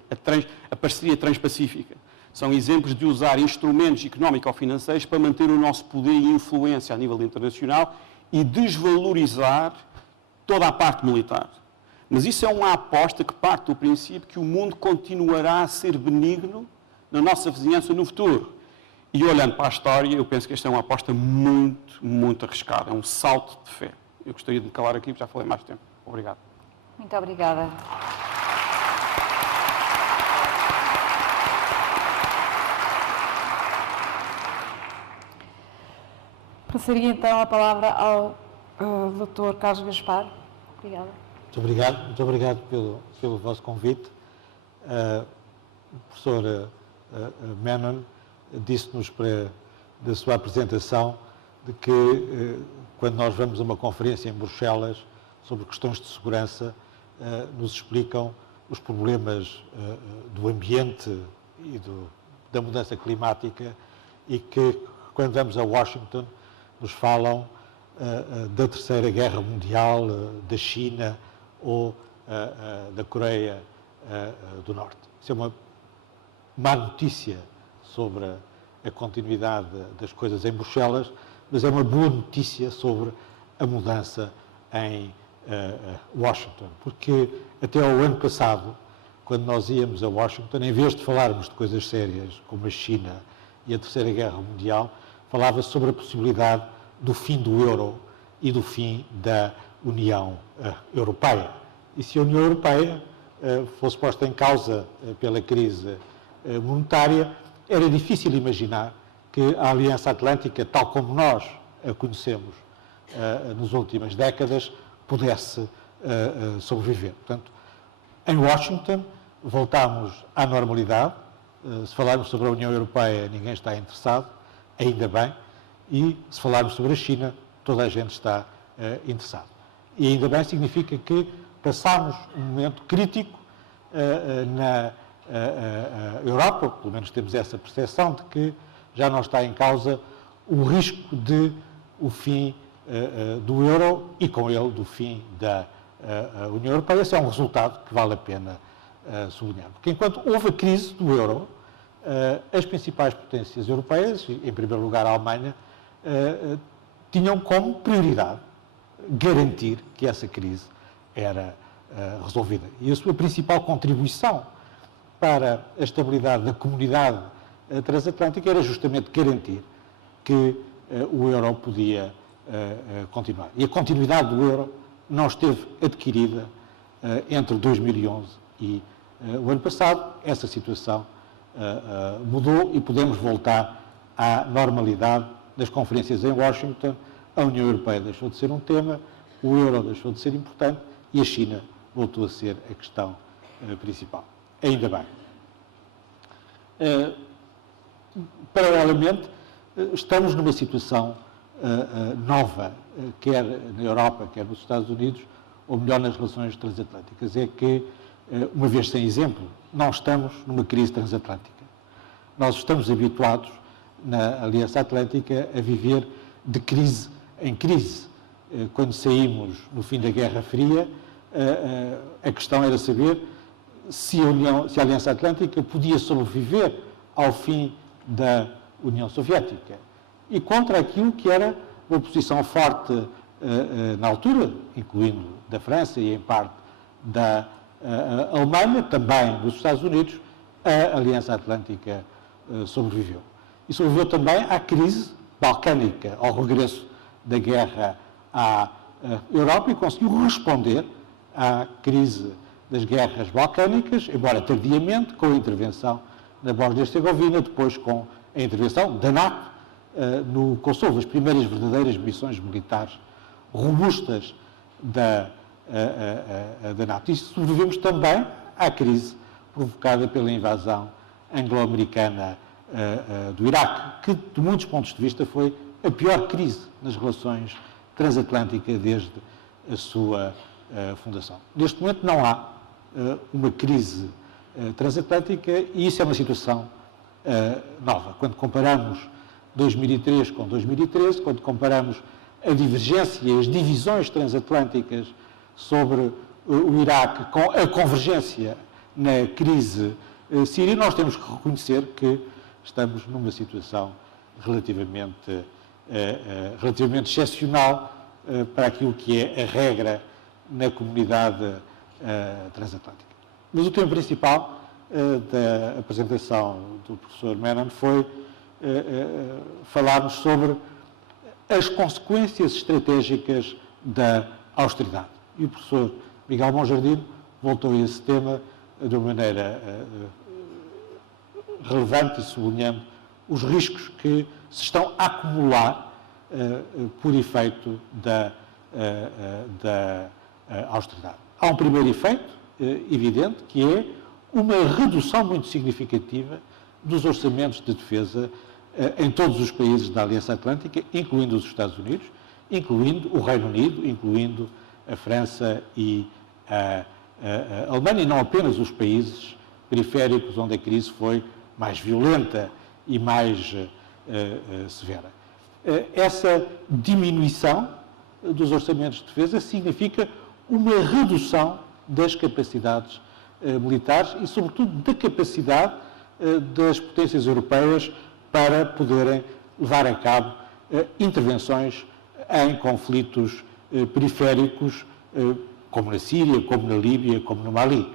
a parceria transpacífica, são exemplos de usar instrumentos económicos ou financeiros para manter o nosso poder e influência a nível internacional e desvalorizar toda a parte militar. Mas isso é uma aposta que parte do princípio que o mundo continuará a ser benigno na nossa vizinhança no futuro. E olhando para a história, eu penso que esta é uma aposta muito, muito arriscada. É um salto de fé. Eu gostaria de me calar aqui, porque já falei mais tempo. Obrigado. Muito obrigada. Passaria então a palavra ao Dr. Carlos Gaspar. Obrigada. Muito obrigado pelo vosso convite. O professor Menon disse-nos da sua apresentação de que quando nós vamos a uma conferência em Bruxelas sobre questões de segurança, nos explicam os problemas do ambiente e da mudança climática e que quando vamos a Washington, nos falam da Terceira Guerra Mundial, da China ou da Coreia do Norte. Isso é uma má notícia sobre a continuidade das coisas em Bruxelas, mas é uma boa notícia sobre a mudança em Washington, porque até ao ano passado, quando nós íamos a Washington, em vez de falarmos de coisas sérias como a China e a Terceira Guerra Mundial, falava sobre a possibilidade do fim do euro e do fim da União Europeia. E se a União Europeia fosse posta em causa pela crise monetária, era difícil imaginar que a Aliança Atlântica, tal como nós a conhecemos nas últimas décadas, pudesse sobreviver. Portanto, em Washington, voltámos à normalidade. Se falarmos sobre a União Europeia, ninguém está interessado, ainda bem. E se falarmos sobre a China, toda a gente está interessado. E ainda bem significa que passámos um momento crítico na Europa, pelo menos temos essa percepção de que já não está em causa o risco de o fim do euro e com ele do fim da União Europeia. Esse é um resultado que vale a pena sublinhar. Porque enquanto houve a crise do euro, as principais potências europeias, em primeiro lugar a Alemanha, tinham como prioridade garantir que essa crise era resolvida. E a sua principal contribuição para a estabilidade da comunidade transatlântica era justamente garantir que o euro podia continuar. E a continuidade do euro não esteve adquirida entre 2011 e o ano passado. Essa situação mudou e podemos voltar à normalidade das conferências em Washington. A União Europeia deixou de ser um tema, o euro deixou de ser importante e a China voltou a ser a questão principal. Ainda bem. Paralelamente, estamos numa situação nova, quer na Europa, quer nos Estados Unidos, ou melhor, nas relações transatlânticas. É que, uma vez sem exemplo, não estamos numa crise transatlântica. Nós estamos habituados, na Aliança Atlântica, a viver de crise em crise. Quando saímos no fim da Guerra Fria, a questão era saber se a Aliança Atlântica podia sobreviver ao fim da União Soviética. E contra aquilo que era uma posição forte na altura, incluindo da França e em parte da Alemanha, também dos Estados Unidos, a Aliança Atlântica sobreviveu. E sobreviveu também à crise balcânica, ao regresso da guerra à Europa, e conseguiu responder à crise das guerras balcânicas, embora tardiamente, com a intervenção na Bósnia-Hercegovina, depois com a intervenção da NATO no Kosovo, as primeiras verdadeiras missões militares robustas da NATO. E sobrevivemos também à crise provocada pela invasão anglo-americana do Iraque, que, de muitos pontos de vista, foi a pior crise nas relações transatlânticas desde a sua fundação. Neste momento não há uma crise transatlântica e isso é uma situação nova. Quando comparamos 2003 com 2013, quando comparamos a divergência e as divisões transatlânticas sobre o Iraque com a convergência na crise síria, nós temos que reconhecer que estamos numa situação relativamente excepcional para aquilo que é a regra na comunidade transatlântica. Mas o tema principal da apresentação do professor Menon foi falarmos sobre as consequências estratégicas da austeridade. E o professor Miguel Monjardim voltou a esse tema de uma maneira relevante e sublinhando os riscos que se estão a acumular por efeito da austeridade. Há um primeiro efeito evidente, que é uma redução muito significativa dos orçamentos de defesa em todos os países da Aliança Atlântica, incluindo os Estados Unidos, incluindo o Reino Unido, incluindo a França e a Alemanha, e não apenas os países periféricos onde a crise foi mais violenta e mais severa. Essa diminuição dos orçamentos de defesa significa uma redução das capacidades militares e, sobretudo, da capacidade das potências europeias para poderem levar a cabo intervenções em conflitos periféricos, como na Síria, como na Líbia, como no Mali.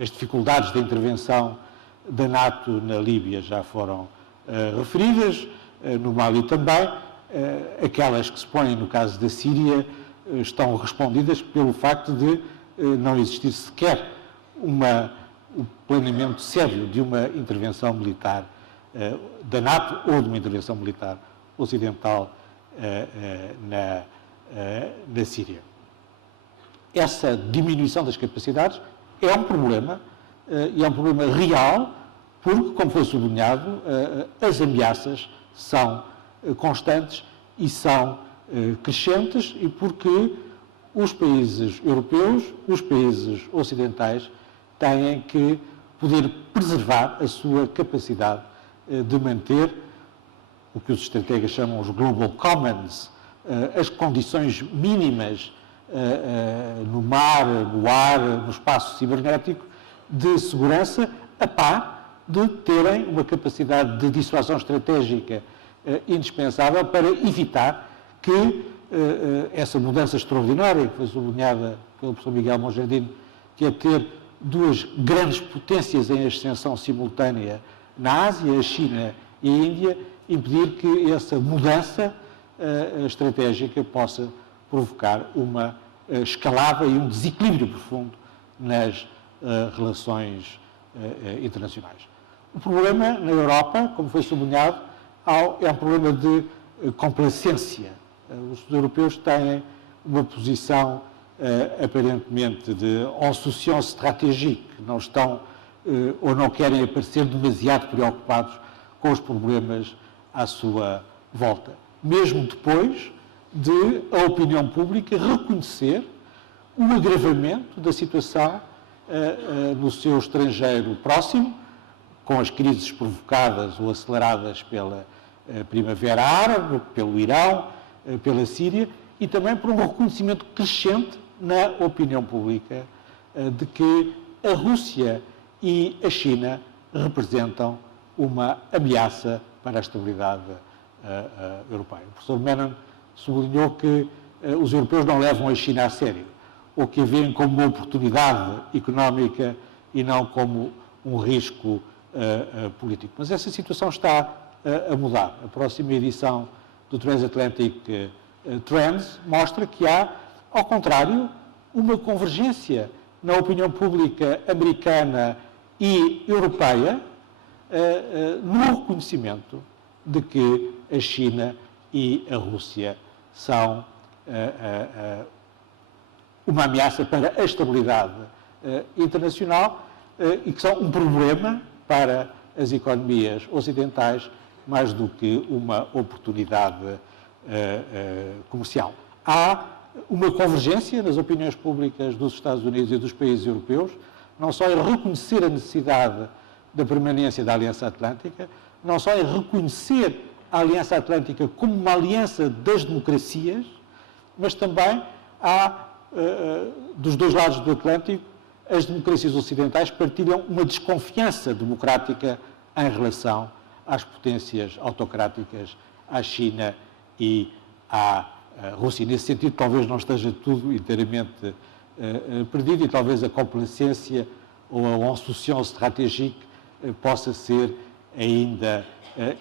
As dificuldades da intervenção da NATO na Líbia já foram referidas, no Mali também. Aquelas que se põem no caso da Síria estão respondidas pelo facto de não existir sequer o planeamento sério de uma intervenção militar da NATO ou de uma intervenção militar ocidental na Síria. Essa diminuição das capacidades é um problema, e é um problema real, porque, como foi sublinhado, as ameaças são constantes e são crescentes, e porque os países europeus, os países ocidentais, têm que poder preservar a sua capacidade de manter o que os estrategas chamam os global commons, as condições mínimas no mar, no ar, no espaço cibernético, de segurança, a par de terem uma capacidade de dissuasão estratégica indispensável para evitar que essa mudança extraordinária, que foi sublinhada pelo professor Miguel Monjardim, que é ter duas grandes potências em ascensão simultânea na Ásia, a China e a Índia, impedir que essa mudança estratégica possa provocar uma escalada e um desequilíbrio profundo nas relações internacionais. O problema na Europa, como foi sublinhado, é um problema de complacência. Os europeus têm uma posição aparentemente de insouciance stratégique, não estão ou não querem aparecer demasiado preocupados com os problemas à sua volta. Mesmo depois de a opinião pública reconhecer o agravamento da situação no seu estrangeiro próximo, com as crises provocadas ou aceleradas pela Primavera Árabe, pelo Irão, pela Síria, e também por um reconhecimento crescente na opinião pública de que a Rússia e a China representam uma ameaça para a estabilidade europeia. O professor Menon sublinhou que os europeus não levam a China a sério, ou que a veem como uma oportunidade económica e não como um risco político. Mas essa situação está a mudar. A próxima edição do Transatlantic Trends mostra que há, ao contrário, uma convergência na opinião pública americana e europeia no reconhecimento de que a China e a Rússia são uma ameaça para a estabilidade internacional e que são um problema para as economias ocidentais mais do que uma oportunidade comercial. Há uma convergência nas opiniões públicas dos Estados Unidos e dos países europeus, não só em reconhecer a necessidade da permanência da Aliança Atlântica, não só em reconhecer a Aliança Atlântica como uma aliança das democracias, mas também há, dos dois lados do Atlântico, as democracias ocidentais partilham uma desconfiança democrática em relação às potências autocráticas, à China e à Rússia. Nesse sentido, talvez não esteja tudo inteiramente perdido e talvez a complacência ou a insouciance stratégique possa ser ainda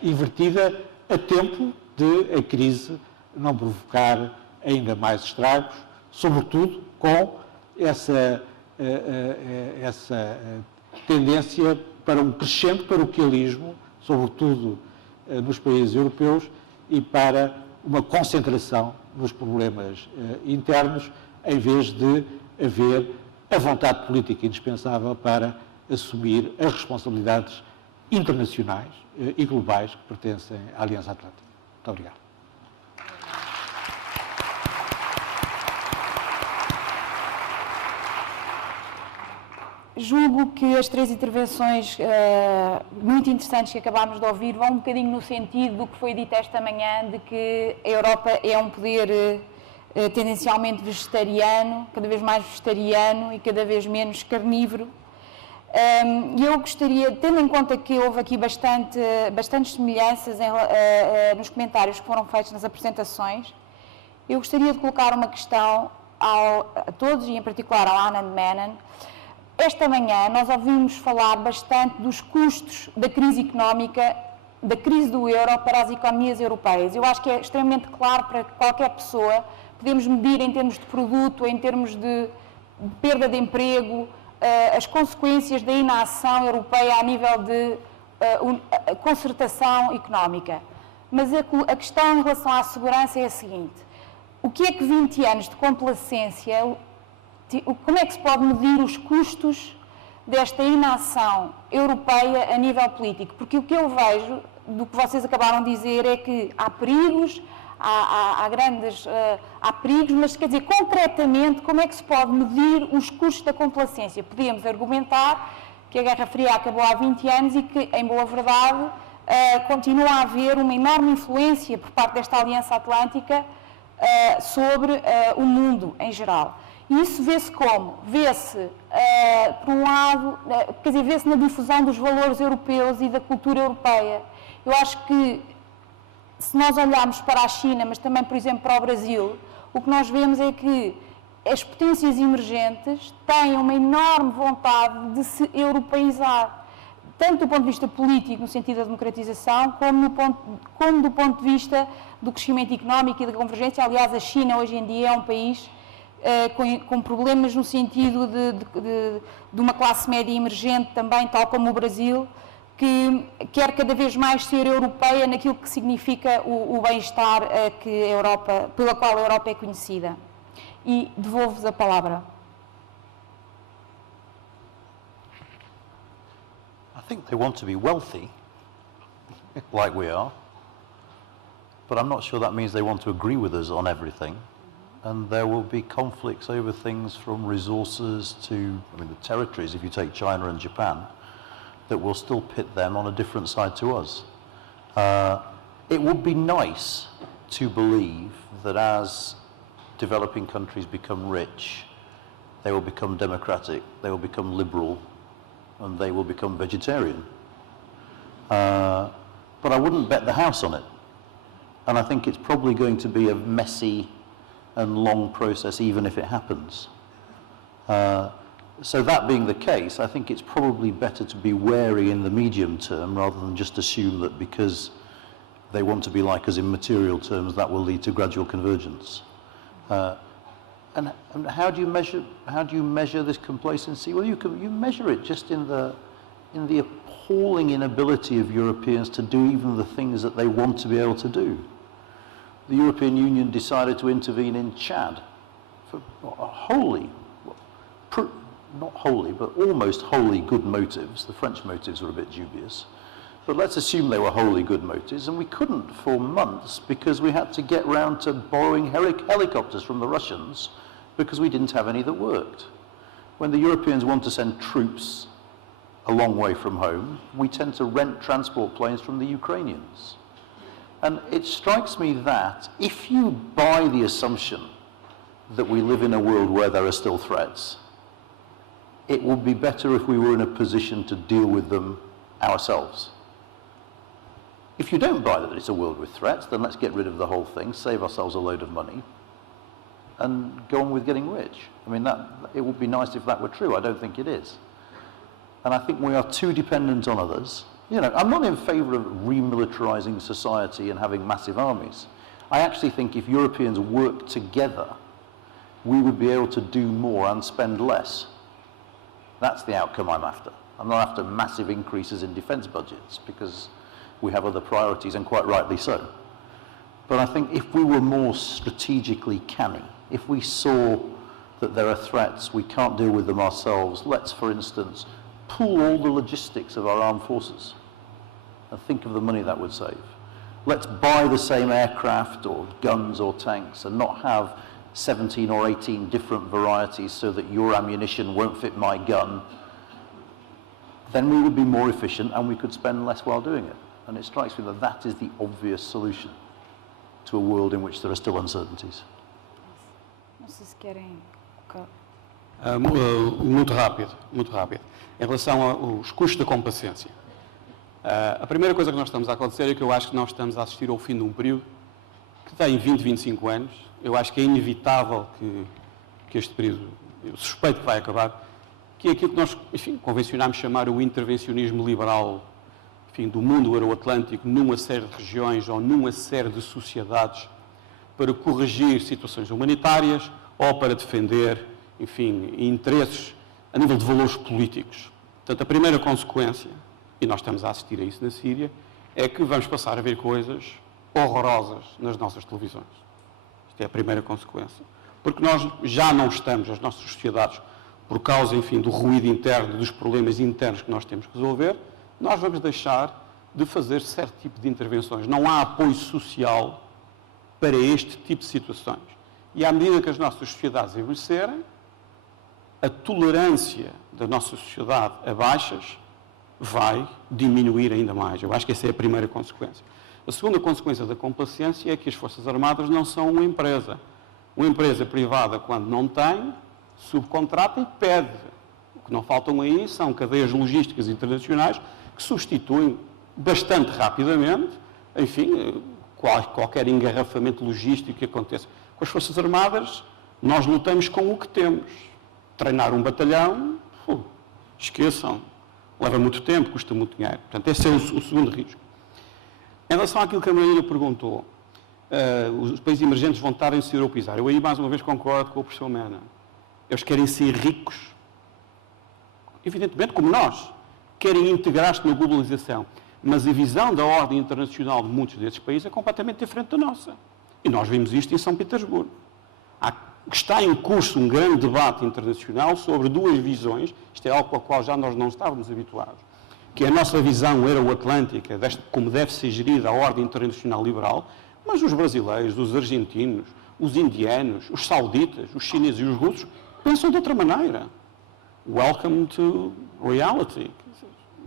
invertida a tempo de a crise não provocar ainda mais estragos, sobretudo com essa tendência para um crescente paroquialismo, sobretudo nos países europeus, e para uma concentração nos problemas internos, em vez de haver a vontade política indispensável para assumir as responsabilidades internacionais e globais que pertencem à Aliança Atlântica. Muito obrigado. julgo que as 3 intervenções muito interessantes que acabámos de ouvir vão um bocadinho no sentido do que foi dito esta manhã, de que a Europa é um poder tendencialmente vegetariano, cada vez mais vegetariano e cada vez menos carnívoro. E eu gostaria, tendo em conta que houve aqui bastantes semelhanças nos comentários que foram feitos nas apresentações, eu gostaria de colocar uma questão a todos e em particular ao Anand Menon. Esta manhã nós ouvimos falar bastante dos custos da crise económica, da crise do euro para as economias europeias. Eu acho que é extremamente claro para qualquer pessoa, podemos medir em termos de produto, em termos de perda de emprego, as consequências da inação europeia a nível de concertação económica. Mas a questão em relação à segurança é a seguinte: o que é que 20 anos de complacência, como é que se pode medir os custos desta inação europeia a nível político? Porque o que eu vejo do que vocês acabaram de dizer é que há perigos, há perigos, mas quer dizer, concretamente, como é que se pode medir os custos da complacência? Podemos argumentar que a Guerra Fria acabou há 20 anos e que, em boa verdade, continua a haver uma enorme influência por parte desta Aliança Atlântica sobre o mundo em geral. E isso vê-se como? Vê-se, por um lado, quer dizer, vê-se na difusão dos valores europeus e da cultura europeia. Eu acho que, se nós olharmos para a China, mas também, por exemplo, para o Brasil, o que nós vemos é que as potências emergentes têm uma enorme vontade de se europeizar, tanto do ponto de vista político, no sentido da democratização, como do ponto de vista do crescimento económico e da convergência. Aliás, a China, hoje em dia, é um país com problemas no sentido de uma classe média emergente também, tal como o Brasil, que quer cada vez mais ser europeia naquilo que significa o bem-estar pela qual a Europa é conhecida. E devolvo-vos a palavra. I think they want to be wealthy, like we are, but I'm not sure that means they want to agree with us on everything. And there will be conflicts over things from resources to, the territories, if you take China and Japan, that will still pit them on a different side to us. It would be nice to believe that as developing countries become rich, they will become democratic, they will become liberal, and they will become vegetarian. But I wouldn't bet the house on it. And I think it's probably going to be a messy and long process, even if it happens. So that being the case, I think it's probably better to be wary in the medium term rather than just assume that because they want to be like us in material terms, that will lead to gradual convergence. And how do you measure this complacency? Well, you measure it just in the appalling inability of Europeans to do even the things that they want to be able to do. The European Union decided to intervene in Chad for not wholly, but almost wholly good motives. The French motives were a bit dubious. But let's assume they were wholly good motives, and we couldn't for months because we had to get round to borrowing helicopters from the Russians because we didn't have any that worked. When the Europeans want to send troops a long way from home, we tend to rent transport planes from the Ukrainians. And it strikes me that if you buy the assumption that we live in a world where there are still threats, it would be better if we were in a position to deal with them ourselves. If you don't buy that it's a world with threats, then let's get rid of the whole thing, save ourselves a load of money, and go on with getting rich. It would be nice if that were true. I don't think it is. And I think we are too dependent on others. I'm not in favour of remilitarising society and having massive armies. I actually think if Europeans work together, we would be able to do more and spend less. That's the outcome I'm after. I'm not after massive increases in defence budgets because we have other priorities, and quite rightly so. But I think if we were more strategically canny, if we saw that there are threats, we can't deal with them ourselves, let's, for instance, pool all the logistics of our armed forces and think of the money that would save. Let's buy the same aircraft or guns or tanks and not have 17 or 18 different varieties so that your ammunition won't fit my gun then we would be more efficient and we could spend less while doing it. And it strikes me that that is the obvious solution to a world in which there are still uncertainties. Não sei se querem... Muito rápido, muito rápido. Em relação aos custos da complacência, a primeira coisa que nós estamos a acontecer é que eu acho que nós estamos a assistir ao fim de um período que tem 20, 25 anos. Eu acho que é inevitável que este período, eu suspeito que vai acabar, que é aquilo que nós, enfim, convencionámos chamar o intervencionismo liberal, enfim, do mundo euroatlântico numa série de regiões ou numa série de sociedades para corrigir situações humanitárias ou para defender, enfim, interesses a nível de valores políticos. Portanto, a primeira consequência, e nós estamos a assistir a isso na Síria, é que vamos passar a ver coisas horrorosas nas nossas televisões. Isto é a primeira consequência. Porque nós já não estamos, as nossas sociedades, por causa, enfim, do ruído interno, dos problemas internos que nós temos que resolver, nós vamos deixar de fazer certo tipo de intervenções. Não há apoio social para este tipo de situações. E à medida que as nossas sociedades envelhecerem, a tolerância da nossa sociedade a baixas vai diminuir ainda mais. Eu acho que essa é a primeira consequência. A segunda consequência da complacência é que as Forças Armadas não são uma empresa. Uma empresa privada, quando não tem, subcontrata e pede. O que não faltam aí são cadeias logísticas internacionais que substituem bastante rapidamente, enfim, qualquer engarrafamento logístico que aconteça. Com as Forças Armadas, nós lutamos com o que temos. Treinar um batalhão, esqueçam, leva muito tempo, custa muito dinheiro. Portanto, esse é o segundo risco. Em relação àquilo que a Marina perguntou, os países emergentes vão estar em se europeizar. Eu aí, mais uma vez, concordo com o professor Mena. Eles querem ser ricos, evidentemente, como nós. Querem integrar-se na globalização. Mas a visão da ordem internacional de muitos desses países é completamente diferente da nossa. E nós vimos isto em São Petersburgo. Está em curso um grande debate internacional sobre duas visões, isto é algo com a qual já nós não estávamos habituados, que é a nossa visão euroatlântica, deste, como deve ser gerida a ordem internacional liberal, mas os brasileiros, os argentinos, os indianos, os sauditas, os chineses e os russos pensam de outra maneira. Welcome to reality.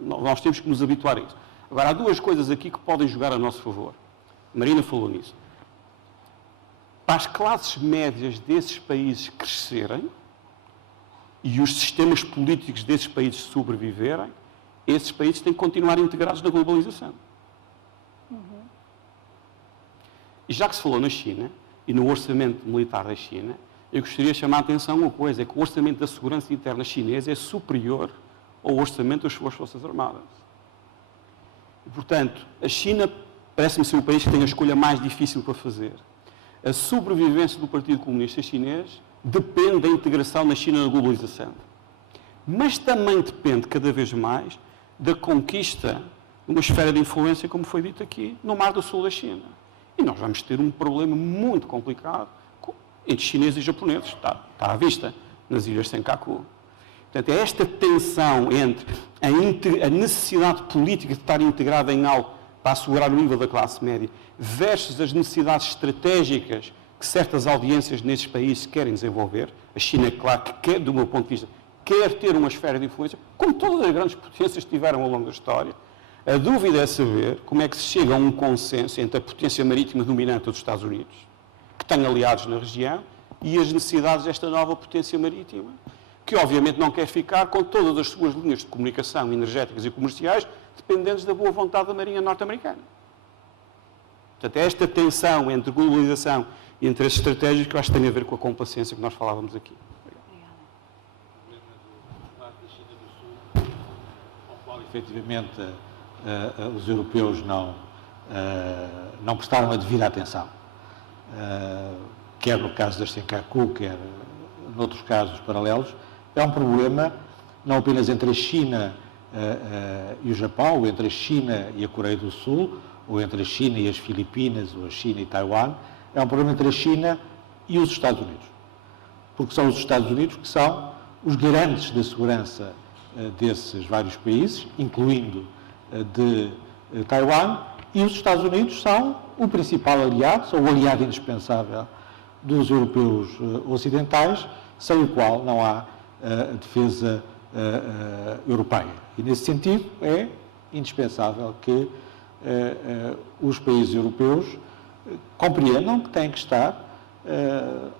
Nós temos que nos habituar a isso. Agora, há duas coisas aqui que podem jogar a nosso favor. A Marina falou nisso. Para as classes médias desses países crescerem e os sistemas políticos desses países sobreviverem, esses países têm que continuar integrados na globalização. E já que se falou na China e no orçamento militar da China, eu gostaria de chamar a atenção uma coisa, é que o orçamento da segurança interna chinesa é superior ao orçamento das suas Forças Armadas. E, portanto, a China parece-me ser o país que tem a escolha mais difícil para fazer. A sobrevivência do Partido Comunista Chinês depende da integração na China na globalização. Mas também depende, cada vez mais, da conquista de uma esfera de influência, como foi dito aqui, no Mar do Sul da China. E nós vamos ter um problema muito complicado entre chineses e japoneses. Está à vista, nas Ilhas Senkaku. Portanto, é esta tensão entre a necessidade política de estar integrada em algo para assegurar o nível da classe média, versus as necessidades estratégicas que certas audiências nesses países querem desenvolver. A China, claro, que quer, do meu ponto de vista, quer ter uma esfera de influência, como todas as grandes potências tiveram ao longo da história. A dúvida é saber como é que se chega a um consenso entre a potência marítima dominante dos Estados Unidos, que tem aliados na região, e as necessidades desta nova potência marítima, que obviamente não quer ficar com todas as suas linhas de comunicação energéticas e comerciais dependentes da boa vontade da Marinha norte-americana. Portanto, é esta tensão entre globalização e interesses estratégicos que eu acho que tem a ver com a complacência que nós falávamos aqui. Efetivamente, os europeus não prestaram a devida atenção. Quer no caso das Senkaku, quer noutros casos paralelos. É um problema não apenas entre a China e o Japão, ou entre a China e a Coreia do Sul, ou entre a China e as Filipinas, ou a China e Taiwan. É um problema entre a China e os Estados Unidos. Porque são os Estados Unidos que são os garantes da segurança desses vários países, incluindo de Taiwan, e os Estados Unidos são o principal aliado, são o aliado indispensável dos europeus ocidentais, sem o qual não há defesa europeia. E, nesse sentido, é indispensável que os países europeus compreendam que têm que estar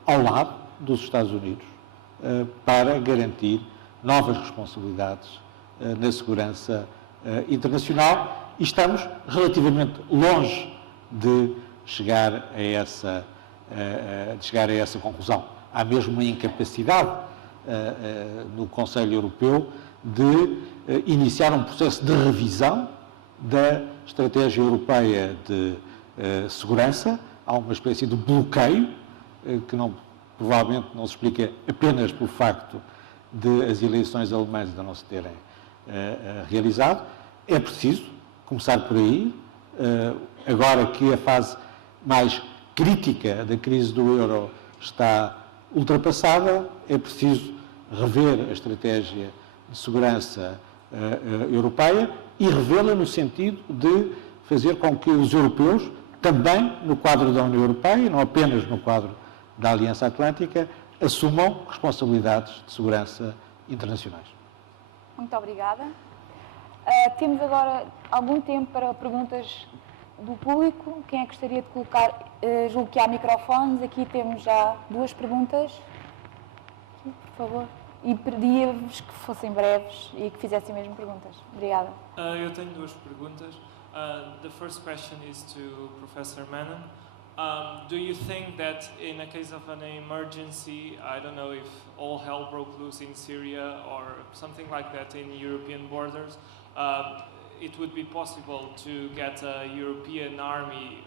ao lado dos Estados Unidos para garantir novas responsabilidades na segurança internacional, e estamos relativamente longe de chegar a essa conclusão. Há mesmo uma incapacidade no Conselho Europeu de iniciar um processo de revisão da Estratégia Europeia de Segurança. Há uma espécie de bloqueio que provavelmente não se explica apenas pelo facto de as eleições alemãs ainda não se terem realizado. É preciso começar por aí. Agora que a fase mais crítica da crise do euro está ultrapassada, é preciso rever a estratégia de segurança europeia e revê-la no sentido de fazer com que os europeus, também no quadro da União Europeia, e não apenas no quadro da Aliança Atlântica, assumam responsabilidades de segurança internacionais. Muito obrigada. Temos agora algum tempo para perguntas do público. Quem é que gostaria de colocar? Julgo que há microfones. Aqui temos já 2 perguntas. Aqui, por favor. E pedia-vos que fossem breves e que fizessem mesmo perguntas. Obrigada. Eu tenho 2 perguntas. The first question is to Professor Menon. Do you think that in a case of an emergency, I don't know if all hell broke loose in Syria or something like that in European borders, it would be possible to get a European army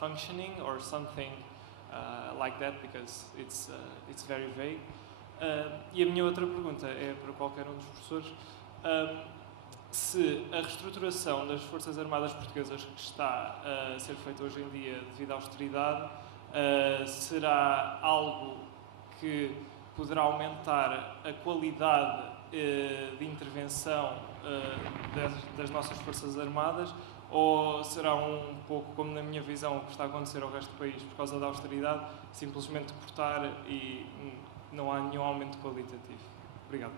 functioning or something like that, because it's very vague. E a minha outra pergunta é para qualquer um dos professores. Se a reestruturação das Forças Armadas Portuguesas que está a ser feita hoje em dia devido à austeridade será algo que poderá aumentar a qualidade de intervenção das nossas Forças Armadas, ou será um pouco, como na minha visão, o que está a acontecer ao resto do país por causa da austeridade, simplesmente cortar e não há nenhum aumento qualitativo? Obrigado.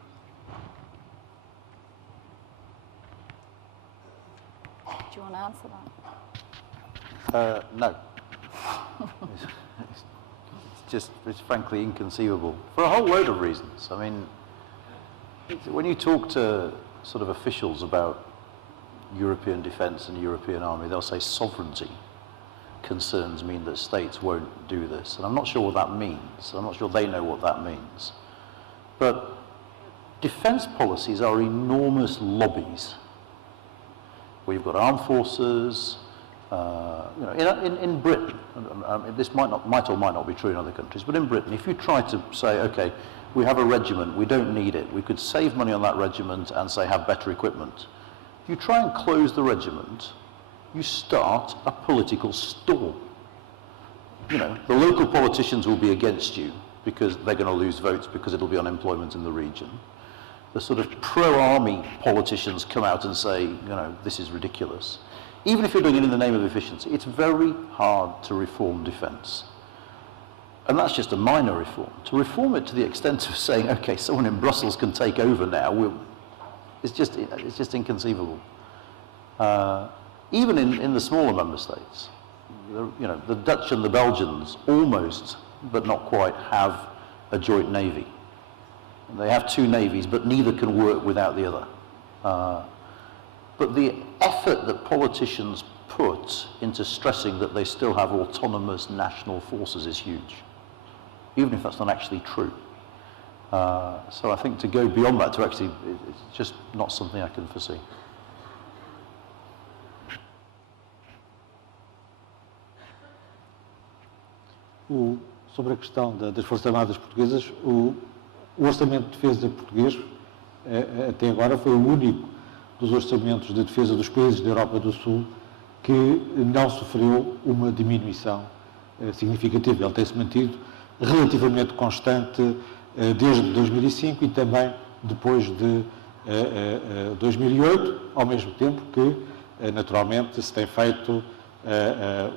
Do you want to answer that? No. It's frankly inconceivable for a whole load of reasons. I mean, when you talk to sort of officials about European defence and European army, they'll say sovereignty concerns mean that states won't do this. And I'm not sure what that means. I'm not sure they know what that means. But defence policies are enormous lobbies. Where you've got armed forces, in Britain, this might or might not be true in other countries, but in Britain, if you try to say, okay, we have a regiment, we don't need it, we could save money on that regiment and say have better equipment. If you try and close the regiment, you start a political storm. The local politicians will be against you because they're going to lose votes because it'll be unemployment in the region. The sort of pro-army politicians come out and say, this is ridiculous. Even if you're doing it in the name of efficiency, it's very hard to reform defence. And that's just a minor reform. To reform it to the extent of saying, okay, someone in Brussels can take over now, it's just inconceivable. Even in the smaller member states, the Dutch and the Belgians almost, but not quite, have a joint navy. They have 2 navies, but neither can work without the other. But the effort that politicians put into stressing that they still have autonomous national forces is huge, even if that's not actually true. So I think to go beyond that, it's just not something I can foresee. Sobre a questão das Forças Armadas Portuguesas, o Orçamento de Defesa português, até agora, foi o único dos orçamentos de defesa dos países da Europa do Sul que não sofreu uma diminuição significativa. Ele tem-se mantido relativamente constante desde 2005 e também depois de 2008, ao mesmo tempo que, naturalmente, se tem feito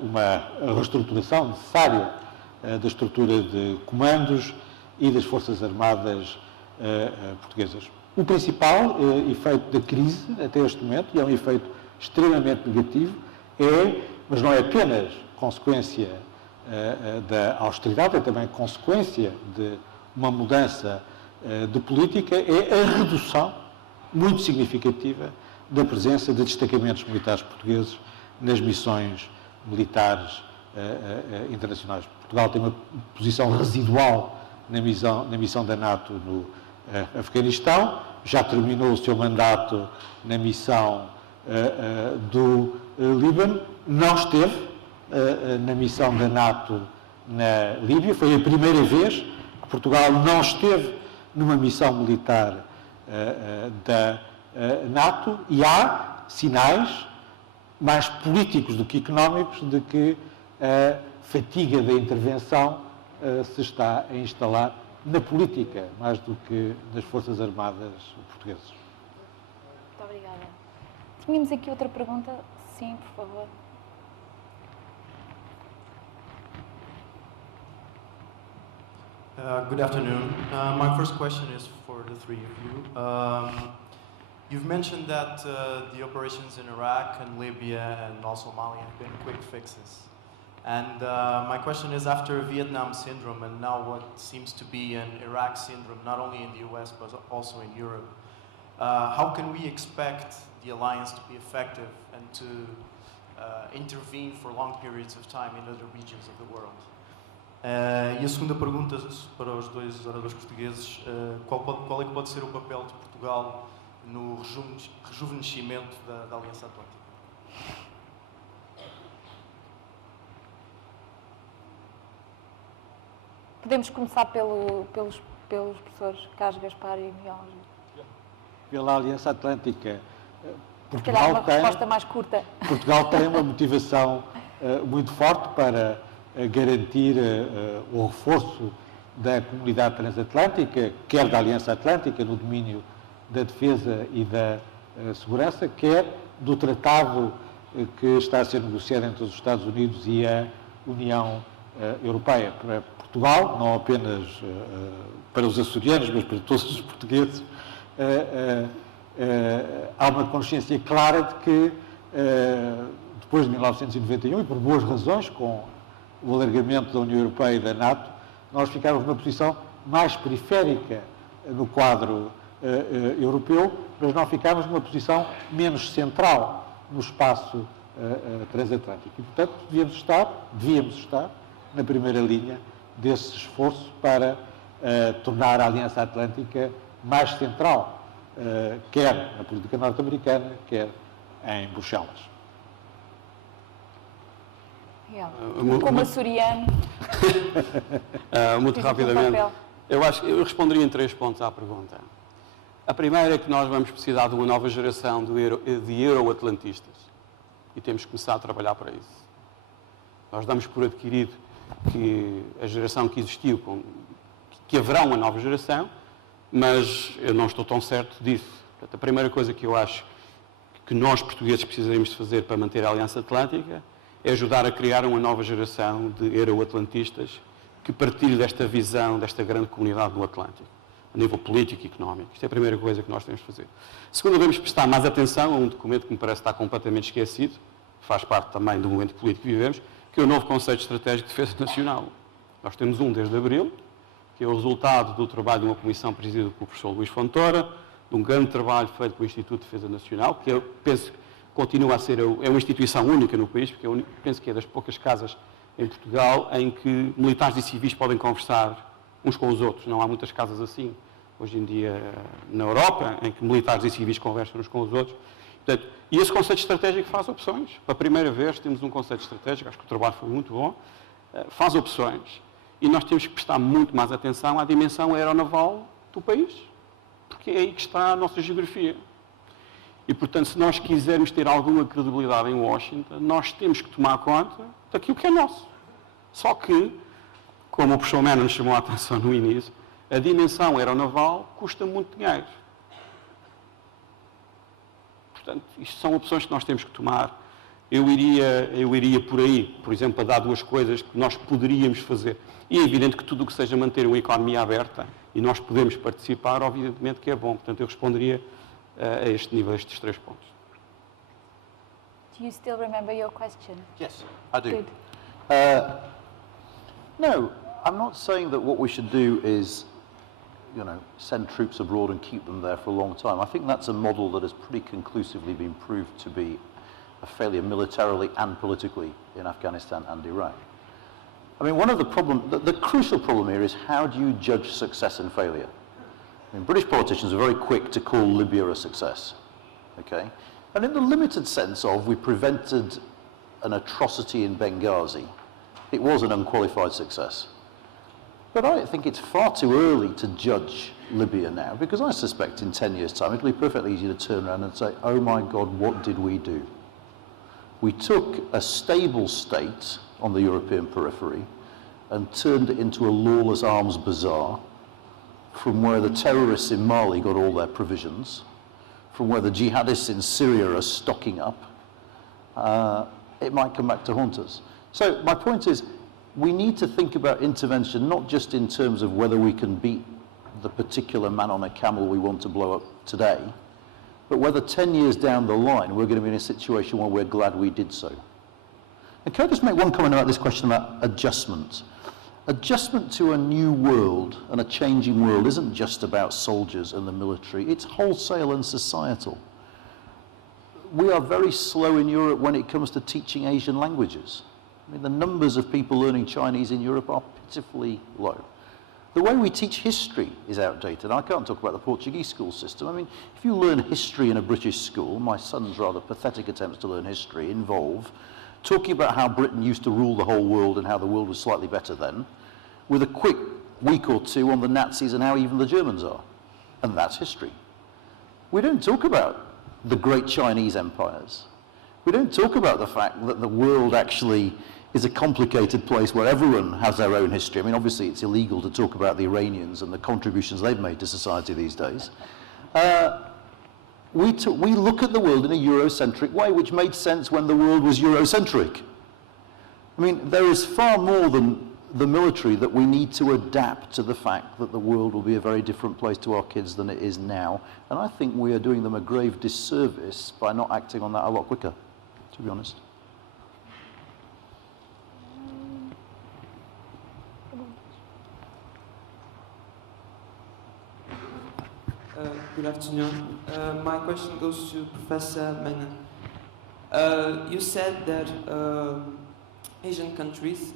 uma reestruturação necessária da estrutura de comandos e das Forças Armadas portuguesas. O principal efeito da crise, até este momento, e é um efeito extremamente negativo, mas não é apenas consequência da austeridade, é também consequência de uma mudança de política, é a redução muito significativa da presença de destacamentos militares portugueses nas missões militares internacionais. Portugal tem uma posição residual na missão da NATO no Afeganistão, já terminou o seu mandato na missão do Líbano, não esteve na missão da NATO na Líbia, foi a primeira vez que Portugal não esteve numa missão militar da NATO, e há sinais mais políticos do que económicos de que a fatiga da intervenção se está a instalar na política, mais do que nas Forças Armadas portuguesas. Muito obrigada. Tínhamos aqui outra pergunta. Sim, por favor. Good afternoon. My first question is for the three of you. You've mentioned that the operations in Iraq and Libya and also Mali have been quick fixes. And my question is, after Vietnam syndrome and now what seems to be an Iraq syndrome, not only in the US but also in Europe, how can we expect the alliance to be effective and to intervene for long periods of time in other regions of the world? E a segunda pergunta para os dois oradores portugueses, qual é que pode ser o papel de Portugal no rejuvenescimento da Aliança Atlântica? Podemos começar pelos professores Carlos Gaspar e Miguel Ângelo. Pela Aliança Atlântica, Se calhar uma resposta mais curta. Portugal tem uma motivação muito forte para garantir o reforço da comunidade transatlântica, quer da Aliança Atlântica, no domínio da defesa e da segurança, quer do tratado que está a ser negociado entre os Estados Unidos e a União Europeia. Para Portugal, não apenas para os açorianos, mas para todos os portugueses, há uma consciência clara de que, depois de 1991, e por boas razões, com o alargamento da União Europeia e da NATO, nós ficámos numa posição mais periférica no quadro europeu, mas não ficámos numa posição menos central no espaço transatlântico. E, portanto, devíamos estar na primeira linha desse esforço para tornar a Aliança Atlântica mais central, quer na política norte-americana, quer em Bruxelas. Como açoriano. Muito rapidamente. Eu responderia em 3 pontos à pergunta. A primeira é que nós vamos precisar de uma nova geração de euroatlantistas. E temos que começar a trabalhar para isso. Nós damos por adquirido que a geração que existiu, que haverá uma nova geração, mas eu não estou tão certo disso. Portanto, a primeira coisa que eu acho que nós, portugueses, precisaremos de fazer para manter a Aliança Atlântica é ajudar a criar uma nova geração de euroatlantistas que partilhe desta visão, desta grande comunidade do Atlântico, a nível político e económico. Isto é a primeira coisa que nós temos de fazer. Segundo, devemos prestar mais atenção a um documento que me parece estar completamente esquecido, faz parte também do momento político que vivemos, que é o novo Conceito Estratégico de Defesa Nacional. Nós temos um desde abril, que é o resultado do trabalho de uma comissão presidida pelo professor Luís Fontoura, de um grande trabalho feito pelo Instituto de Defesa Nacional, que eu penso que continua a ser uma instituição única no país, porque eu penso que é das poucas casas em Portugal em que militares e civis podem conversar uns com os outros. Não há muitas casas assim, hoje em dia, na Europa, em que militares e civis conversam uns com os outros. Portanto, e esse conceito estratégico faz opções. Pela primeira vez temos um conceito estratégico, acho que o trabalho foi muito bom, faz opções. E nós temos que prestar muito mais atenção à dimensão aeronaval do país, porque é aí que está a nossa geografia. E, portanto, se nós quisermos ter alguma credibilidade em Washington, nós temos que tomar conta daquilo que é nosso. Só que, como o professor Menon chamou a atenção no início, a dimensão aeronaval custa muito dinheiro. Portanto, isto são opções que nós temos que tomar Eu iria por aí, por exemplo, a dar duas coisas que nós poderíamos fazer. E é evidente que tudo o que seja manter uma economia aberta e nós podemos participar, obviamente que é bom. Portanto, eu responderia a este nível, a estes 3 pontos. Do you still remember your question? Yes, I do. Good. No, I'm not saying that what we should do is, you know, send troops abroad and keep them there for a long time. I think that's a model that has pretty conclusively been proved to be a failure militarily and politically in Afghanistan and Iraq. I mean, one of the problems, the crucial problem here is how do you judge success and failure? I mean, British politicians are very quick to call Libya a success, okay? And in the limited sense of we prevented an atrocity in Benghazi, it was an unqualified success. But I think it's far too early to judge Libya now, because I suspect in 10 years' time it'll be perfectly easy to turn around and say, oh my God, what did we do? We took a stable state on the European periphery and turned it into a lawless arms bazaar from where the terrorists in Mali got all their provisions, from where the jihadists in Syria are stocking up. It might come back to haunt us. So my point is, we need to think about intervention not just in terms of whether we can beat the particular man on a camel we want to blow up today, but whether 10 years down the line we're going to be in a situation where we're glad we did so. And can I just make one comment about this question about adjustment? Adjustment to a new world and a changing world isn't just about soldiers and the military, it's wholesale and societal. We are very slow in Europe when it comes to teaching Asian languages. I mean, the numbers of people learning Chinese in Europe are pitifully low. The way we teach history is outdated. I can't talk about the Portuguese school system. I mean, if you learn history in a British school, my son's rather pathetic attempts to learn history involve talking about how Britain used to rule the whole world and how the world was slightly better then, with a quick week or two on the Nazis and how even the Germans are. And that's history. We don't talk about the great Chinese empires. We don't talk about the fact that the world actually is a complicated place where everyone has their own history. I mean, obviously it's illegal to talk about the Iranians and the contributions they've made to society these days. We look at the world in a Eurocentric way, which made sense when the world was Eurocentric. I mean, there is far more than the military that we need to adapt to the fact that the world will be a very different place to our kids than it is now. And I think we are doing them a grave disservice by not acting on that a lot quicker, to be honest. Good afternoon. My question goes to Professor Menon. You said that Asian countries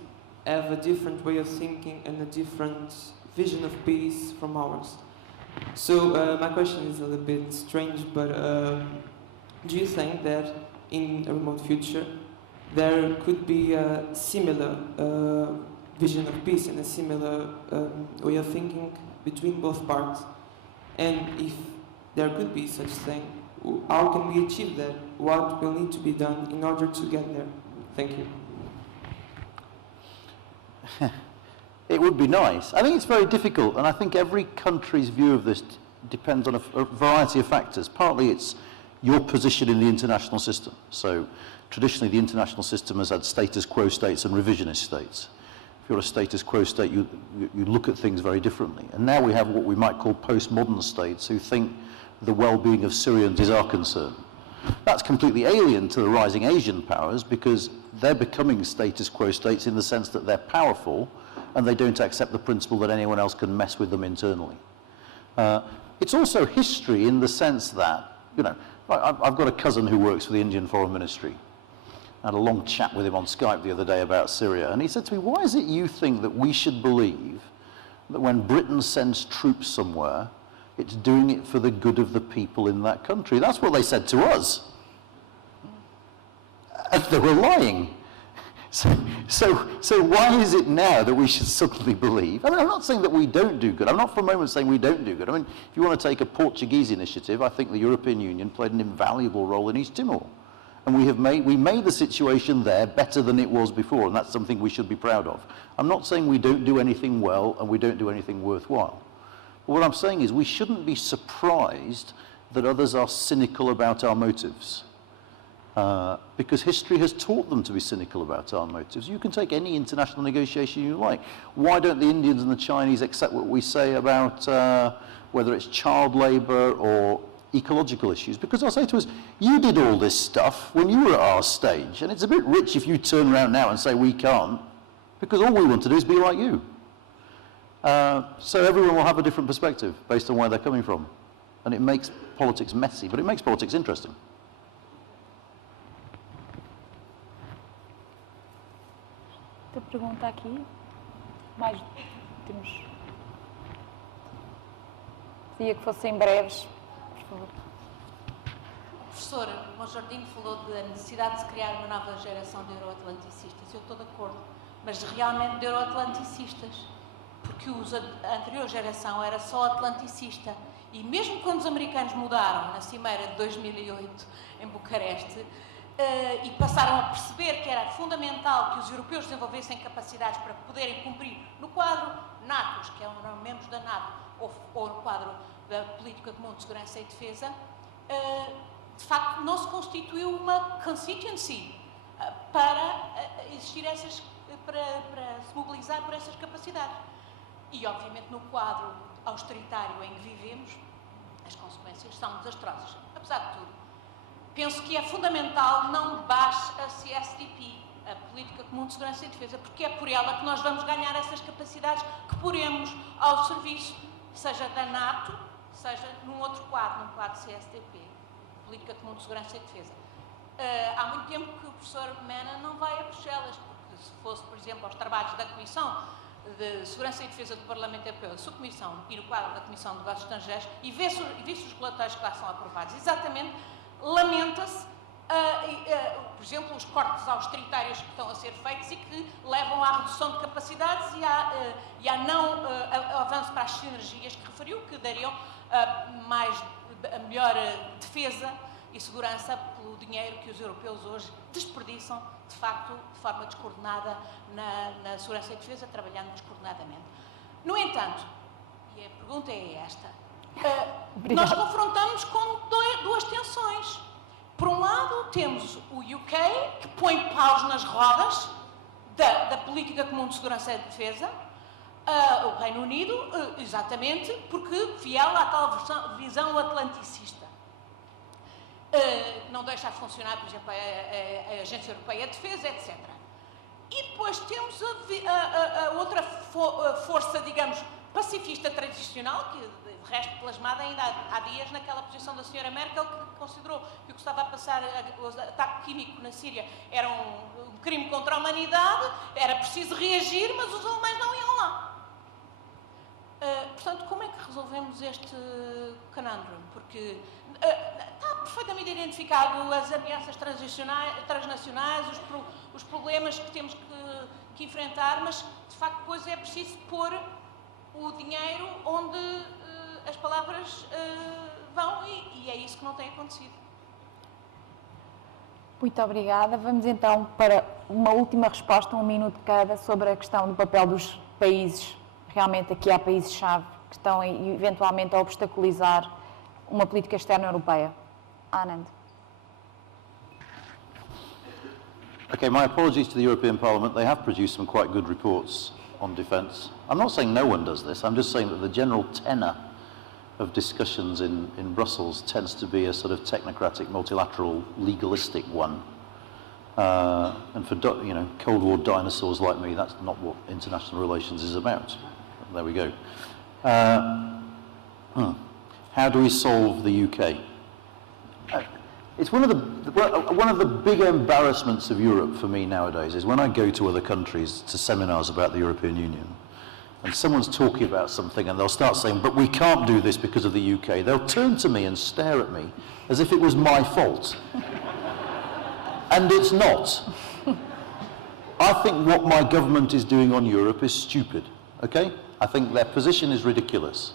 have a different way of thinking and a different vision of peace from ours. So my question is a little bit strange, but do you think that in a remote future there could be a similar vision of peace and a similar way of thinking between both parts? And if there could be such thing, how can we achieve that? What will need to be done in order to get there? Thank you. It would be nice. I think it's very difficult, and I think every country's view of this depends on a variety of factors. Partly it's your position in the international system. So traditionally the international system has had status quo states and revisionist states. If you're a status quo state, you look at things very differently. And now we have what we might call postmodern states who think the well-being of Syrians is our concern. That's completely alien to the rising Asian powers because they're becoming status quo states in the sense that they're powerful and they don't accept the principle that anyone else can mess with them internally. It's also history in the sense that, you know, I've got a cousin who works for the Indian Foreign Ministry. I had a long chat with him on Skype the other day about Syria, and he said to me, why is it you think that we should believe that when Britain sends troops somewhere, it's doing it for the good of the people in that country? That's what they said to us. And they were lying. So why is it now that we should suddenly believe? I mean, I'm not saying that we don't do good. I'm not for a moment saying we don't do good. I mean, if you want to take a Portuguese initiative, I think the European Union played an invaluable role in East Timor. And we made the situation there better than it was before, and that's something we should be proud of. I'm not saying we don't do anything well and we don't do anything worthwhile. But what I'm saying is we shouldn't be surprised that others are cynical about our motives. because history has taught them to be cynical about our motives. You can take any international negotiation you like. Why don't the Indians and the Chinese accept what we say about whether it's child labour or ecological issues? Because they'll say to us, you did all this stuff when you were at our stage, and it's a bit rich if you turn around now and say we can't, because all we want to do is be like you. So everyone will have a different perspective based on where they're coming from. And it makes politics messy, but it makes politics interesting. Outra pergunta aqui. Mais temos. Queria que fossem breves, por favor. O professor Monjardino falou da necessidade de se criar uma nova geração de euroatlanticistas. Eu estou de acordo, mas realmente de euroatlanticistas, porque a anterior geração era só atlanticista. E mesmo quando os americanos mudaram na Cimeira de 2008 em Bucareste, e passaram a perceber que era fundamental que os europeus desenvolvessem capacidades para poderem cumprir no quadro NATO, que eram membros da NATO, ou no quadro da Política Comum de Segurança e Defesa, de facto não se constituiu uma constituency para existir para se mobilizar por essas capacidades. E obviamente no quadro austeritário em que vivemos, as consequências são desastrosas. Apesar de tudo, penso que é fundamental não baixe a CSDP, a Política Comum de Segurança e Defesa, porque é por ela que nós vamos ganhar essas capacidades que poremos ao serviço, seja da NATO, seja num outro quadro, num quadro CSDP, Política Comum de Segurança e Defesa. Há muito tempo que o professor Mena não vai a Bruxelas, porque se fosse, por exemplo, aos trabalhos da Comissão de Segurança e Defesa do Parlamento Europeu, a subcomissão e no quadro da Comissão de Negócios Estrangeiros, e visse os relatórios que lá são aprovados, exatamente, lamenta-se, por exemplo, os cortes austeritários que estão a ser feitos e que levam à redução de capacidades e a não avanço para as sinergias que referiu, que dariam a melhor defesa e segurança pelo dinheiro que os europeus hoje desperdiçam, de facto, de forma descoordenada na segurança e defesa, trabalhando descoordenadamente. No entanto, e a pergunta é esta, nós confrontamos com duas tensões. Por um lado, temos o UK, que põe paus nas rodas da Política Comum de Segurança e Defesa, o Reino Unido, exatamente, porque fiel à tal visão atlanticista. Não deixa de funcionar, por exemplo, a Agência Europeia de Defesa, etc. E depois temos a outra força, digamos, pacifista tradicional, que de resto plasmada ainda há dias naquela posição da Sra. Merkel, que considerou que o que estava a passar, o ataque químico na Síria, era um crime contra a humanidade, era preciso reagir, mas os alemães não iam lá. Portanto, como é que resolvemos este conundrum? Porque está perfeitamente identificado as ameaças transnacionais, os problemas que temos que enfrentar, mas, de facto, depois é preciso pôr o dinheiro onde as palavras vão e é isso que não tem acontecido. Muito obrigada. Vamos então para uma última resposta, 1 minuto cada, sobre a questão do papel dos países. Realmente aqui há países-chave que estão eventualmente a obstaculizar uma política externa europeia. Anand. Okay, my apologies to the European Parliament. They have produced some quite good reports on defence. I'm not saying no one does this. I'm just saying that the general tenor of discussions in Brussels tends to be a sort of technocratic, multilateral, legalistic one. And for Cold War dinosaurs like me, that's not what international relations is about. There we go. How do we solve the UK? It's one of the big embarrassments of Europe for me nowadays is when I go to other countries to seminars about the European Union and someone's talking about something and they'll start saying, but we can't do this because of the UK. They'll turn to me and stare at me as if it was my fault. And it's not. I think what my government is doing on Europe is stupid, okay? I think their position is ridiculous.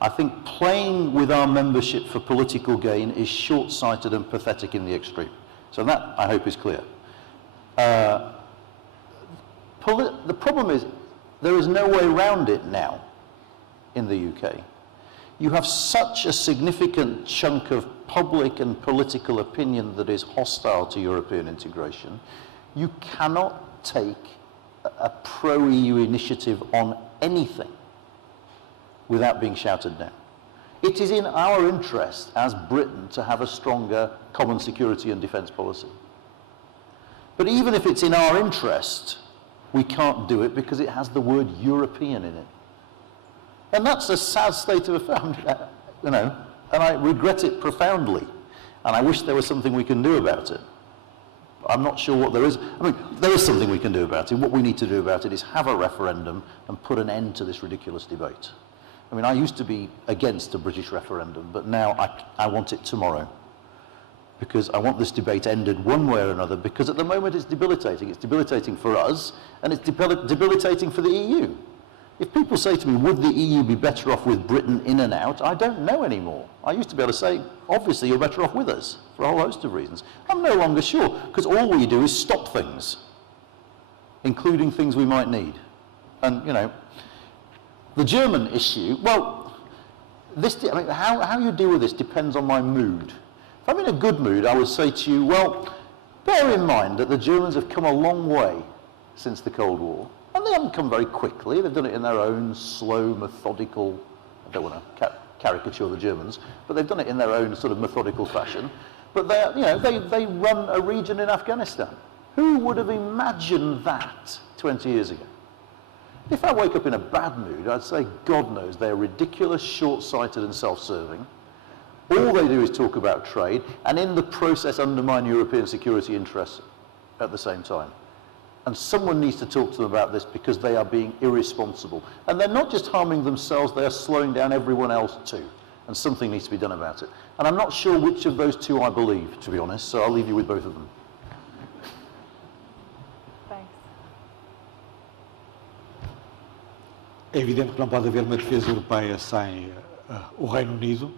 I think playing with our membership for political gain is short-sighted and pathetic in the extreme. So that, I hope, is clear. The problem is there is no way around it now in the UK. you have such a significant chunk of public and political opinion that is hostile to European integration, you cannot take a pro-EU initiative on anything without being shouted down. It is in our interest as Britain to have a stronger common security and defence policy. But even if it's in our interest, we can't do it because it has the word European in it. And that's a sad state of affairs, you know, and I regret it profoundly. And I wish there was something we can do about it. I'm not sure what there is. I mean, there is something we can do about it. What we need to do about it is have a referendum and put an end to this ridiculous debate. I mean, I used to be against a British referendum, but now I want it tomorrow. Because I want this debate ended one way or another, because at the moment it's debilitating. It's debilitating for us, and it's debilitating for the EU. If people say to me, would the EU be better off with Britain in and out, I don't know anymore. I used to be able to say, obviously you're better off with us, for a whole host of reasons. I'm no longer sure, because all we do is stop things, including things we might need. And, you know, the German issue, well, I mean, how you deal with this depends on my mood. If I'm in a good mood, I would say to you, well, bear in mind that the Germans have come a long way since the Cold War. And they haven't come very quickly. They've done it in their own slow, methodical, I don't want to caricature the Germans, but they've done it in their own sort of methodical fashion. But they run a region in Afghanistan. Who would have imagined that 20 years ago? If I wake up in a bad mood, I'd say, God knows, they're ridiculous, short-sighted and self-serving. All they do is talk about trade, and in the process undermine European security interests at the same time. And someone needs to talk to them about this because they are being irresponsible. And they're not just harming themselves, they are slowing down everyone else too. And something needs to be done about it. And I'm not sure which of those two I believe, to be honest, so I'll leave you with both of them. É evidente que não pode haver uma defesa europeia sem o Reino Unido.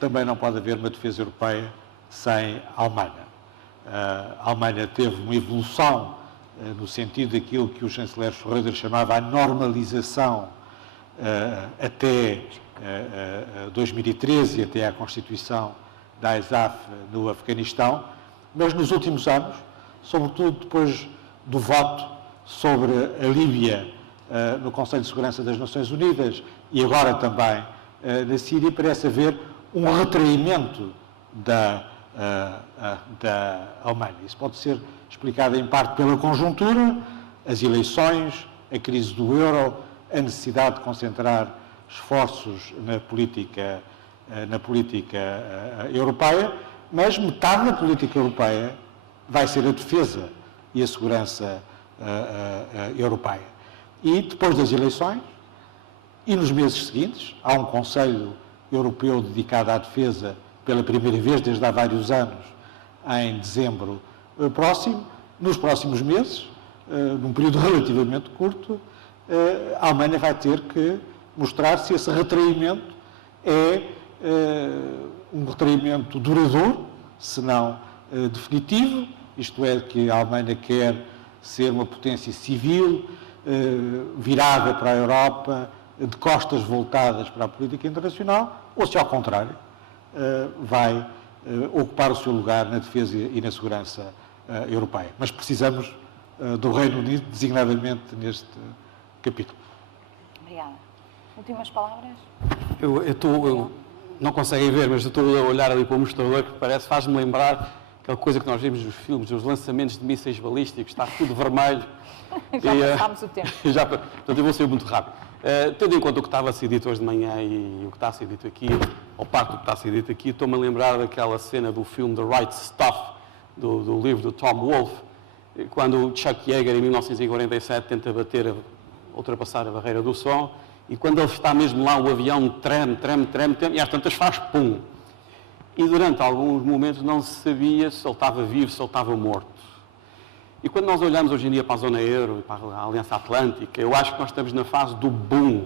Também não pode haver uma defesa europeia sem a Alemanha. A Alemanha teve uma evolução no sentido daquilo que o chanceler Schröder chamava a normalização até 2013 e até à constituição da ISAF no Afeganistão, mas nos últimos anos, sobretudo depois do voto sobre a Líbia no Conselho de Segurança das Nações Unidas e agora também na Síria, parece haver um retraimento da Alemanha. Isso pode ser explicado em parte pela conjuntura, as eleições, a crise do euro, a necessidade de concentrar esforços na política europeia, mas metade da política europeia vai ser a defesa e a segurança europeia. E depois das eleições, e nos meses seguintes, há um Conselho Europeu dedicado à defesa pela primeira vez desde há vários anos, em dezembro próximo. Nos próximos meses, num período relativamente curto, a Alemanha vai ter que mostrar se esse retraimento é um retraimento duradouro, se não definitivo, isto é, que a Alemanha quer ser uma potência civil, virada para a Europa, de costas voltadas para a política internacional, ou se, ao contrário, vai ocupar o seu lugar na defesa e na segurança europeia. Mas precisamos do Reino Unido, designadamente neste capítulo. Obrigada. Últimas palavras? Não conseguem ver, mas eu estou a olhar ali para o mostrador que faz-me lembrar aquela coisa que nós vimos nos filmes, os lançamentos de mísseis balísticos, está tudo vermelho. Já passámos o tempo. Portanto, eu vou ser muito rápido. Tendo em conta o que estava a ser dito hoje de manhã e o que está a ser dito aqui, ou parte do que está a ser dito aqui, estou-me a lembrar daquela cena do filme The Right Stuff, do livro do Tom Wolfe, quando o Chuck Yeager, em 1947, tenta ultrapassar a barreira do som, e quando ele está mesmo lá, o avião treme, e às tantas faz pum. E durante alguns momentos não se sabia se ele estava vivo, se ele estava morto. E quando nós olhamos hoje em dia para a zona euro e para a Aliança Atlântica, eu acho que nós estamos na fase do boom.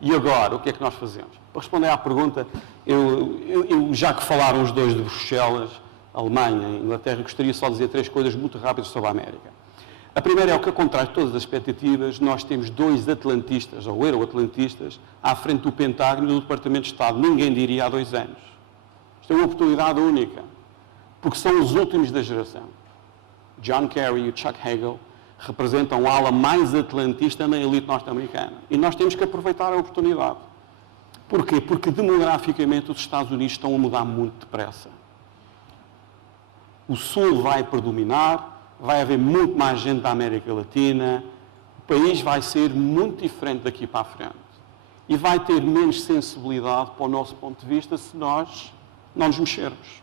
E agora, o que é que nós fazemos? Para responder à pergunta, já que falaram os dois de Bruxelas, Alemanha e Inglaterra, gostaria só de dizer 3 coisas muito rápidas sobre a América. A primeira é o que, ao contrário de todas as expectativas, nós temos 2 atlantistas, ou euroatlantistas, à frente do Pentágono e do Departamento de Estado. Ninguém diria há 2 anos. Isto é uma oportunidade única, porque são os últimos da geração. John Kerry e o Chuck Hagel representam a ala mais atlantista na elite norte-americana. E nós temos que aproveitar a oportunidade. Porquê? Porque demograficamente os Estados Unidos estão a mudar muito depressa. O Sul vai predominar, vai haver muito mais gente da América Latina, o país vai ser muito diferente daqui para a frente. E vai ter menos sensibilidade para o nosso ponto de vista se nós não nos mexermos.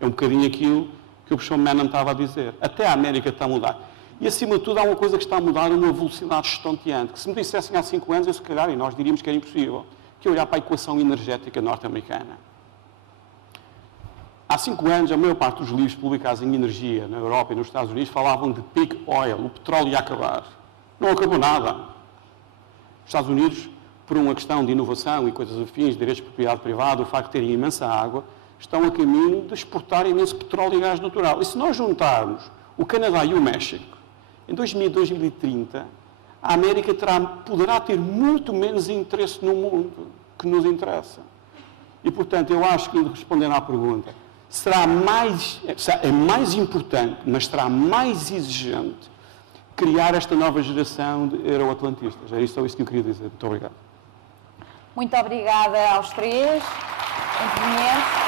É um bocadinho aquilo que o professor Menon estava a dizer. Até a América está a mudar. E, acima de tudo, há uma coisa que está a mudar a uma velocidade estonteante, que se me dissessem há 5 anos, eu se calhar, e nós diríamos que era impossível, que é olhar para a equação energética norte-americana. Há 5 anos, a maior parte dos livros publicados em energia na Europa e nos Estados Unidos falavam de peak oil, o petróleo ia acabar. Não acabou nada. Os Estados Unidos, por uma questão de inovação e coisas afins, direitos de propriedade privada, o facto de terem imensa água, estão a caminho de exportar imenso petróleo e gás natural. E se nós juntarmos o Canadá e o México, em 2030, a América poderá ter muito menos interesse no mundo que nos interessa. E, portanto, eu acho que, respondendo à pergunta, é mais importante, mas será mais exigente criar esta nova geração de euroatlantistas. É só isso que eu queria dizer. Muito obrigado. Muito obrigada aos 3 intervenientes.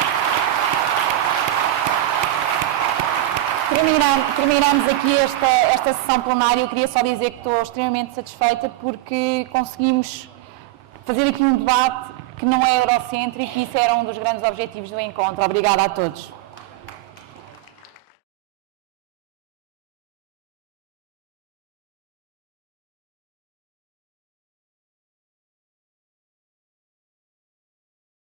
Terminamos aqui esta sessão plenária. Eu queria só dizer que estou extremamente satisfeita porque conseguimos fazer aqui um debate que não é eurocêntrico e isso era um dos grandes objetivos do encontro. Obrigada a todos.